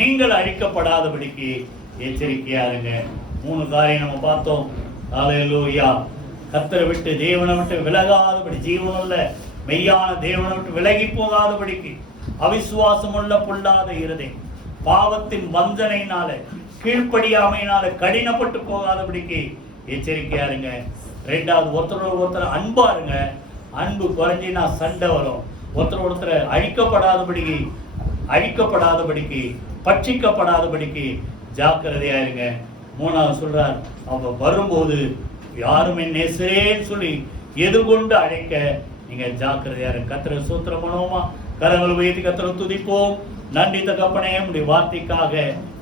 நீங்கள் அழிக்கப்படாதபடிக்கு எச்சரிக்கையா இருங்க. 3 காரியம் நம்ம பார்த்தோம். அல்லேலூயா. கர்த்தரை விட்டு தேவனை விட்டு விலகாதபடி, ஜீவனுள்ள மெய்யான தேவனை விட்டு விலகி போகாதபடிக்கு, அவிசுவாசம் உள்ள பொல்லாத இருதயம், பாவத்தின் வஞ்சனையினால கீழ்ப்படியாமையினால கடினப்பட்டு போகாதபடிக்கு எச்சரிக்கையா இருங்க. 2வது, ஒருத்தரோட ஒருத்தர் அன்பா இருங்க. அன்பு குறைஞ்சினா சண்டை வரும். ஒருத்தர் அழிக்கப்படாதபடிக்கு பட்சிக்கப்படாதபடிக்கு ஜாக்கிரதையா இருங்க. 3வது சொல்றார், அவங்க வரும்போது யாருமே நேசரேன்னு சொல்லி எதிர்கொண்டு அழைக்க நீங்க ஜாக்கிரதையா இருங்க. கர்த்தரை ஸ்தோத்திரம் பண்ணுவோமா? கரங்களை உயர்த்தி கர்த்தரை துதிப்போம். நன்றி தகப்பனே, உடைய வார்த்தைக்காக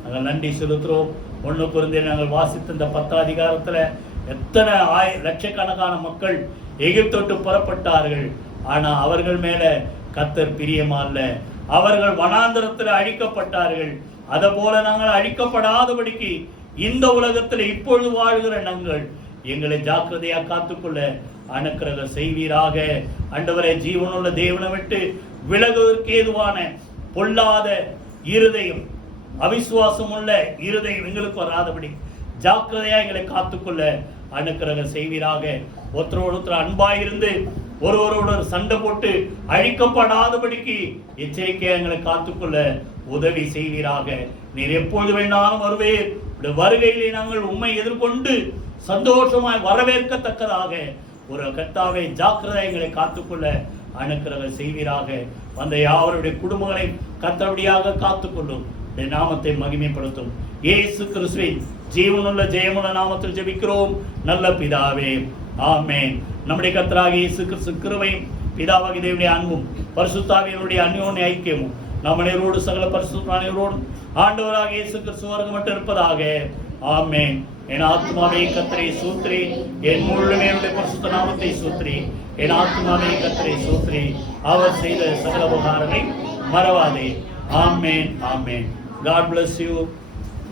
நாங்கள் நன்றி செலுத்துறோம். 1 கொரிந்தியர் நாங்கள் வாசித்த இந்த 10ஆம் அதிகாரத்துல எத்தனை லட்சக்கணக்கான மக்கள் எகிப்தை விட்டு புறப்பட்டார்கள். ஆனா அவர்கள் மேல கர்த்தர் பிரியமா இல்ல. அவர்கள் வனாந்தரத்தில் அழிக்கப்பட்டார்கள். அதை போல நாங்கள் அழிக்கப்படாதபடிக்கு இந்த உலகத்தில் இப்பொழுது வாழ்கிற நாங்கள் எங்களை ஜாக்கிரதையா காத்துக்கொள்ள அனுக்கிரகம் செய்வீராக. ஆண்டவரே, ஜீவனுள்ள தேவனை விட்டு விலகுவதற்கு ஏதுவான பொல்லாத இருதயம், அவிசுவாசம் உள்ள இருதயம் எங்களுக்கு வராதபடி ஜாக்கிரதையா எங்களை காத்துக்கொள்ள அனுக்கிரகம் செய்வீராக. ஒருத்தரோடு அன்பாயிருந்து ஒருவரோடு சண்டை போட்டு அழிக்கப்படாதபடிக்கு எச்சரிக்கையா எங்களை காத்துக்கொள்ள உதவி செய்வீராக. நீர் எப்பொழுது வேணாலும் வருவீர். வருகையிலே நாங்கள் உம்மை எதிர்கொண்டு சந்தோஷமாய் வரவேற்கத்தக்கதாக ஒரு கர்த்தாவை ஜாக்கிரதை எங்களை காத்துக்கொள்ள அனுக்கிரகம் செய்வீராக. வந்த யாவருடைய குடும்பங்களை கர்த்தருடையாக காத்துக்கொள்ளும். நாமத்தை மகிமைப்படுத்தும். இயேசு கிறிஸ்துவின் ஜீவனுள்ள ஜெயமுள்ள நாமத்தில் ஜெபிக்கிறோம் நல்ல பிதாவே, ஆமென். நம்முடைய கர்த்தராகிய இயேசு கிறிஸ்து கிருபையும் பிதாவாகிய தேவனுடைய அன்பும் பரிசுத்தாவியனுடைய அந்யோன்ய ஐக்கியமும் நம் அனைவரோடு சகல பரிசுத்த அனைவரோடும் ஆண்டவராகிய இயேசு கிறிஸ்து வர்க்கமற்று இருப்பதாக. ஆமென். என் ஆத்மாவே கர்த்தரை ஸ்தோத்திரி, என் முழுமே பரிசுத்த நாமத்தை ஸ்தோத்திரி. என் ஆத்மாவே கர்த்தரை ஸ்தோத்திரி, அவர் செய்த சகல உபகாரங்களை மறவாதே. ஆமென், ஆமென். God bless you.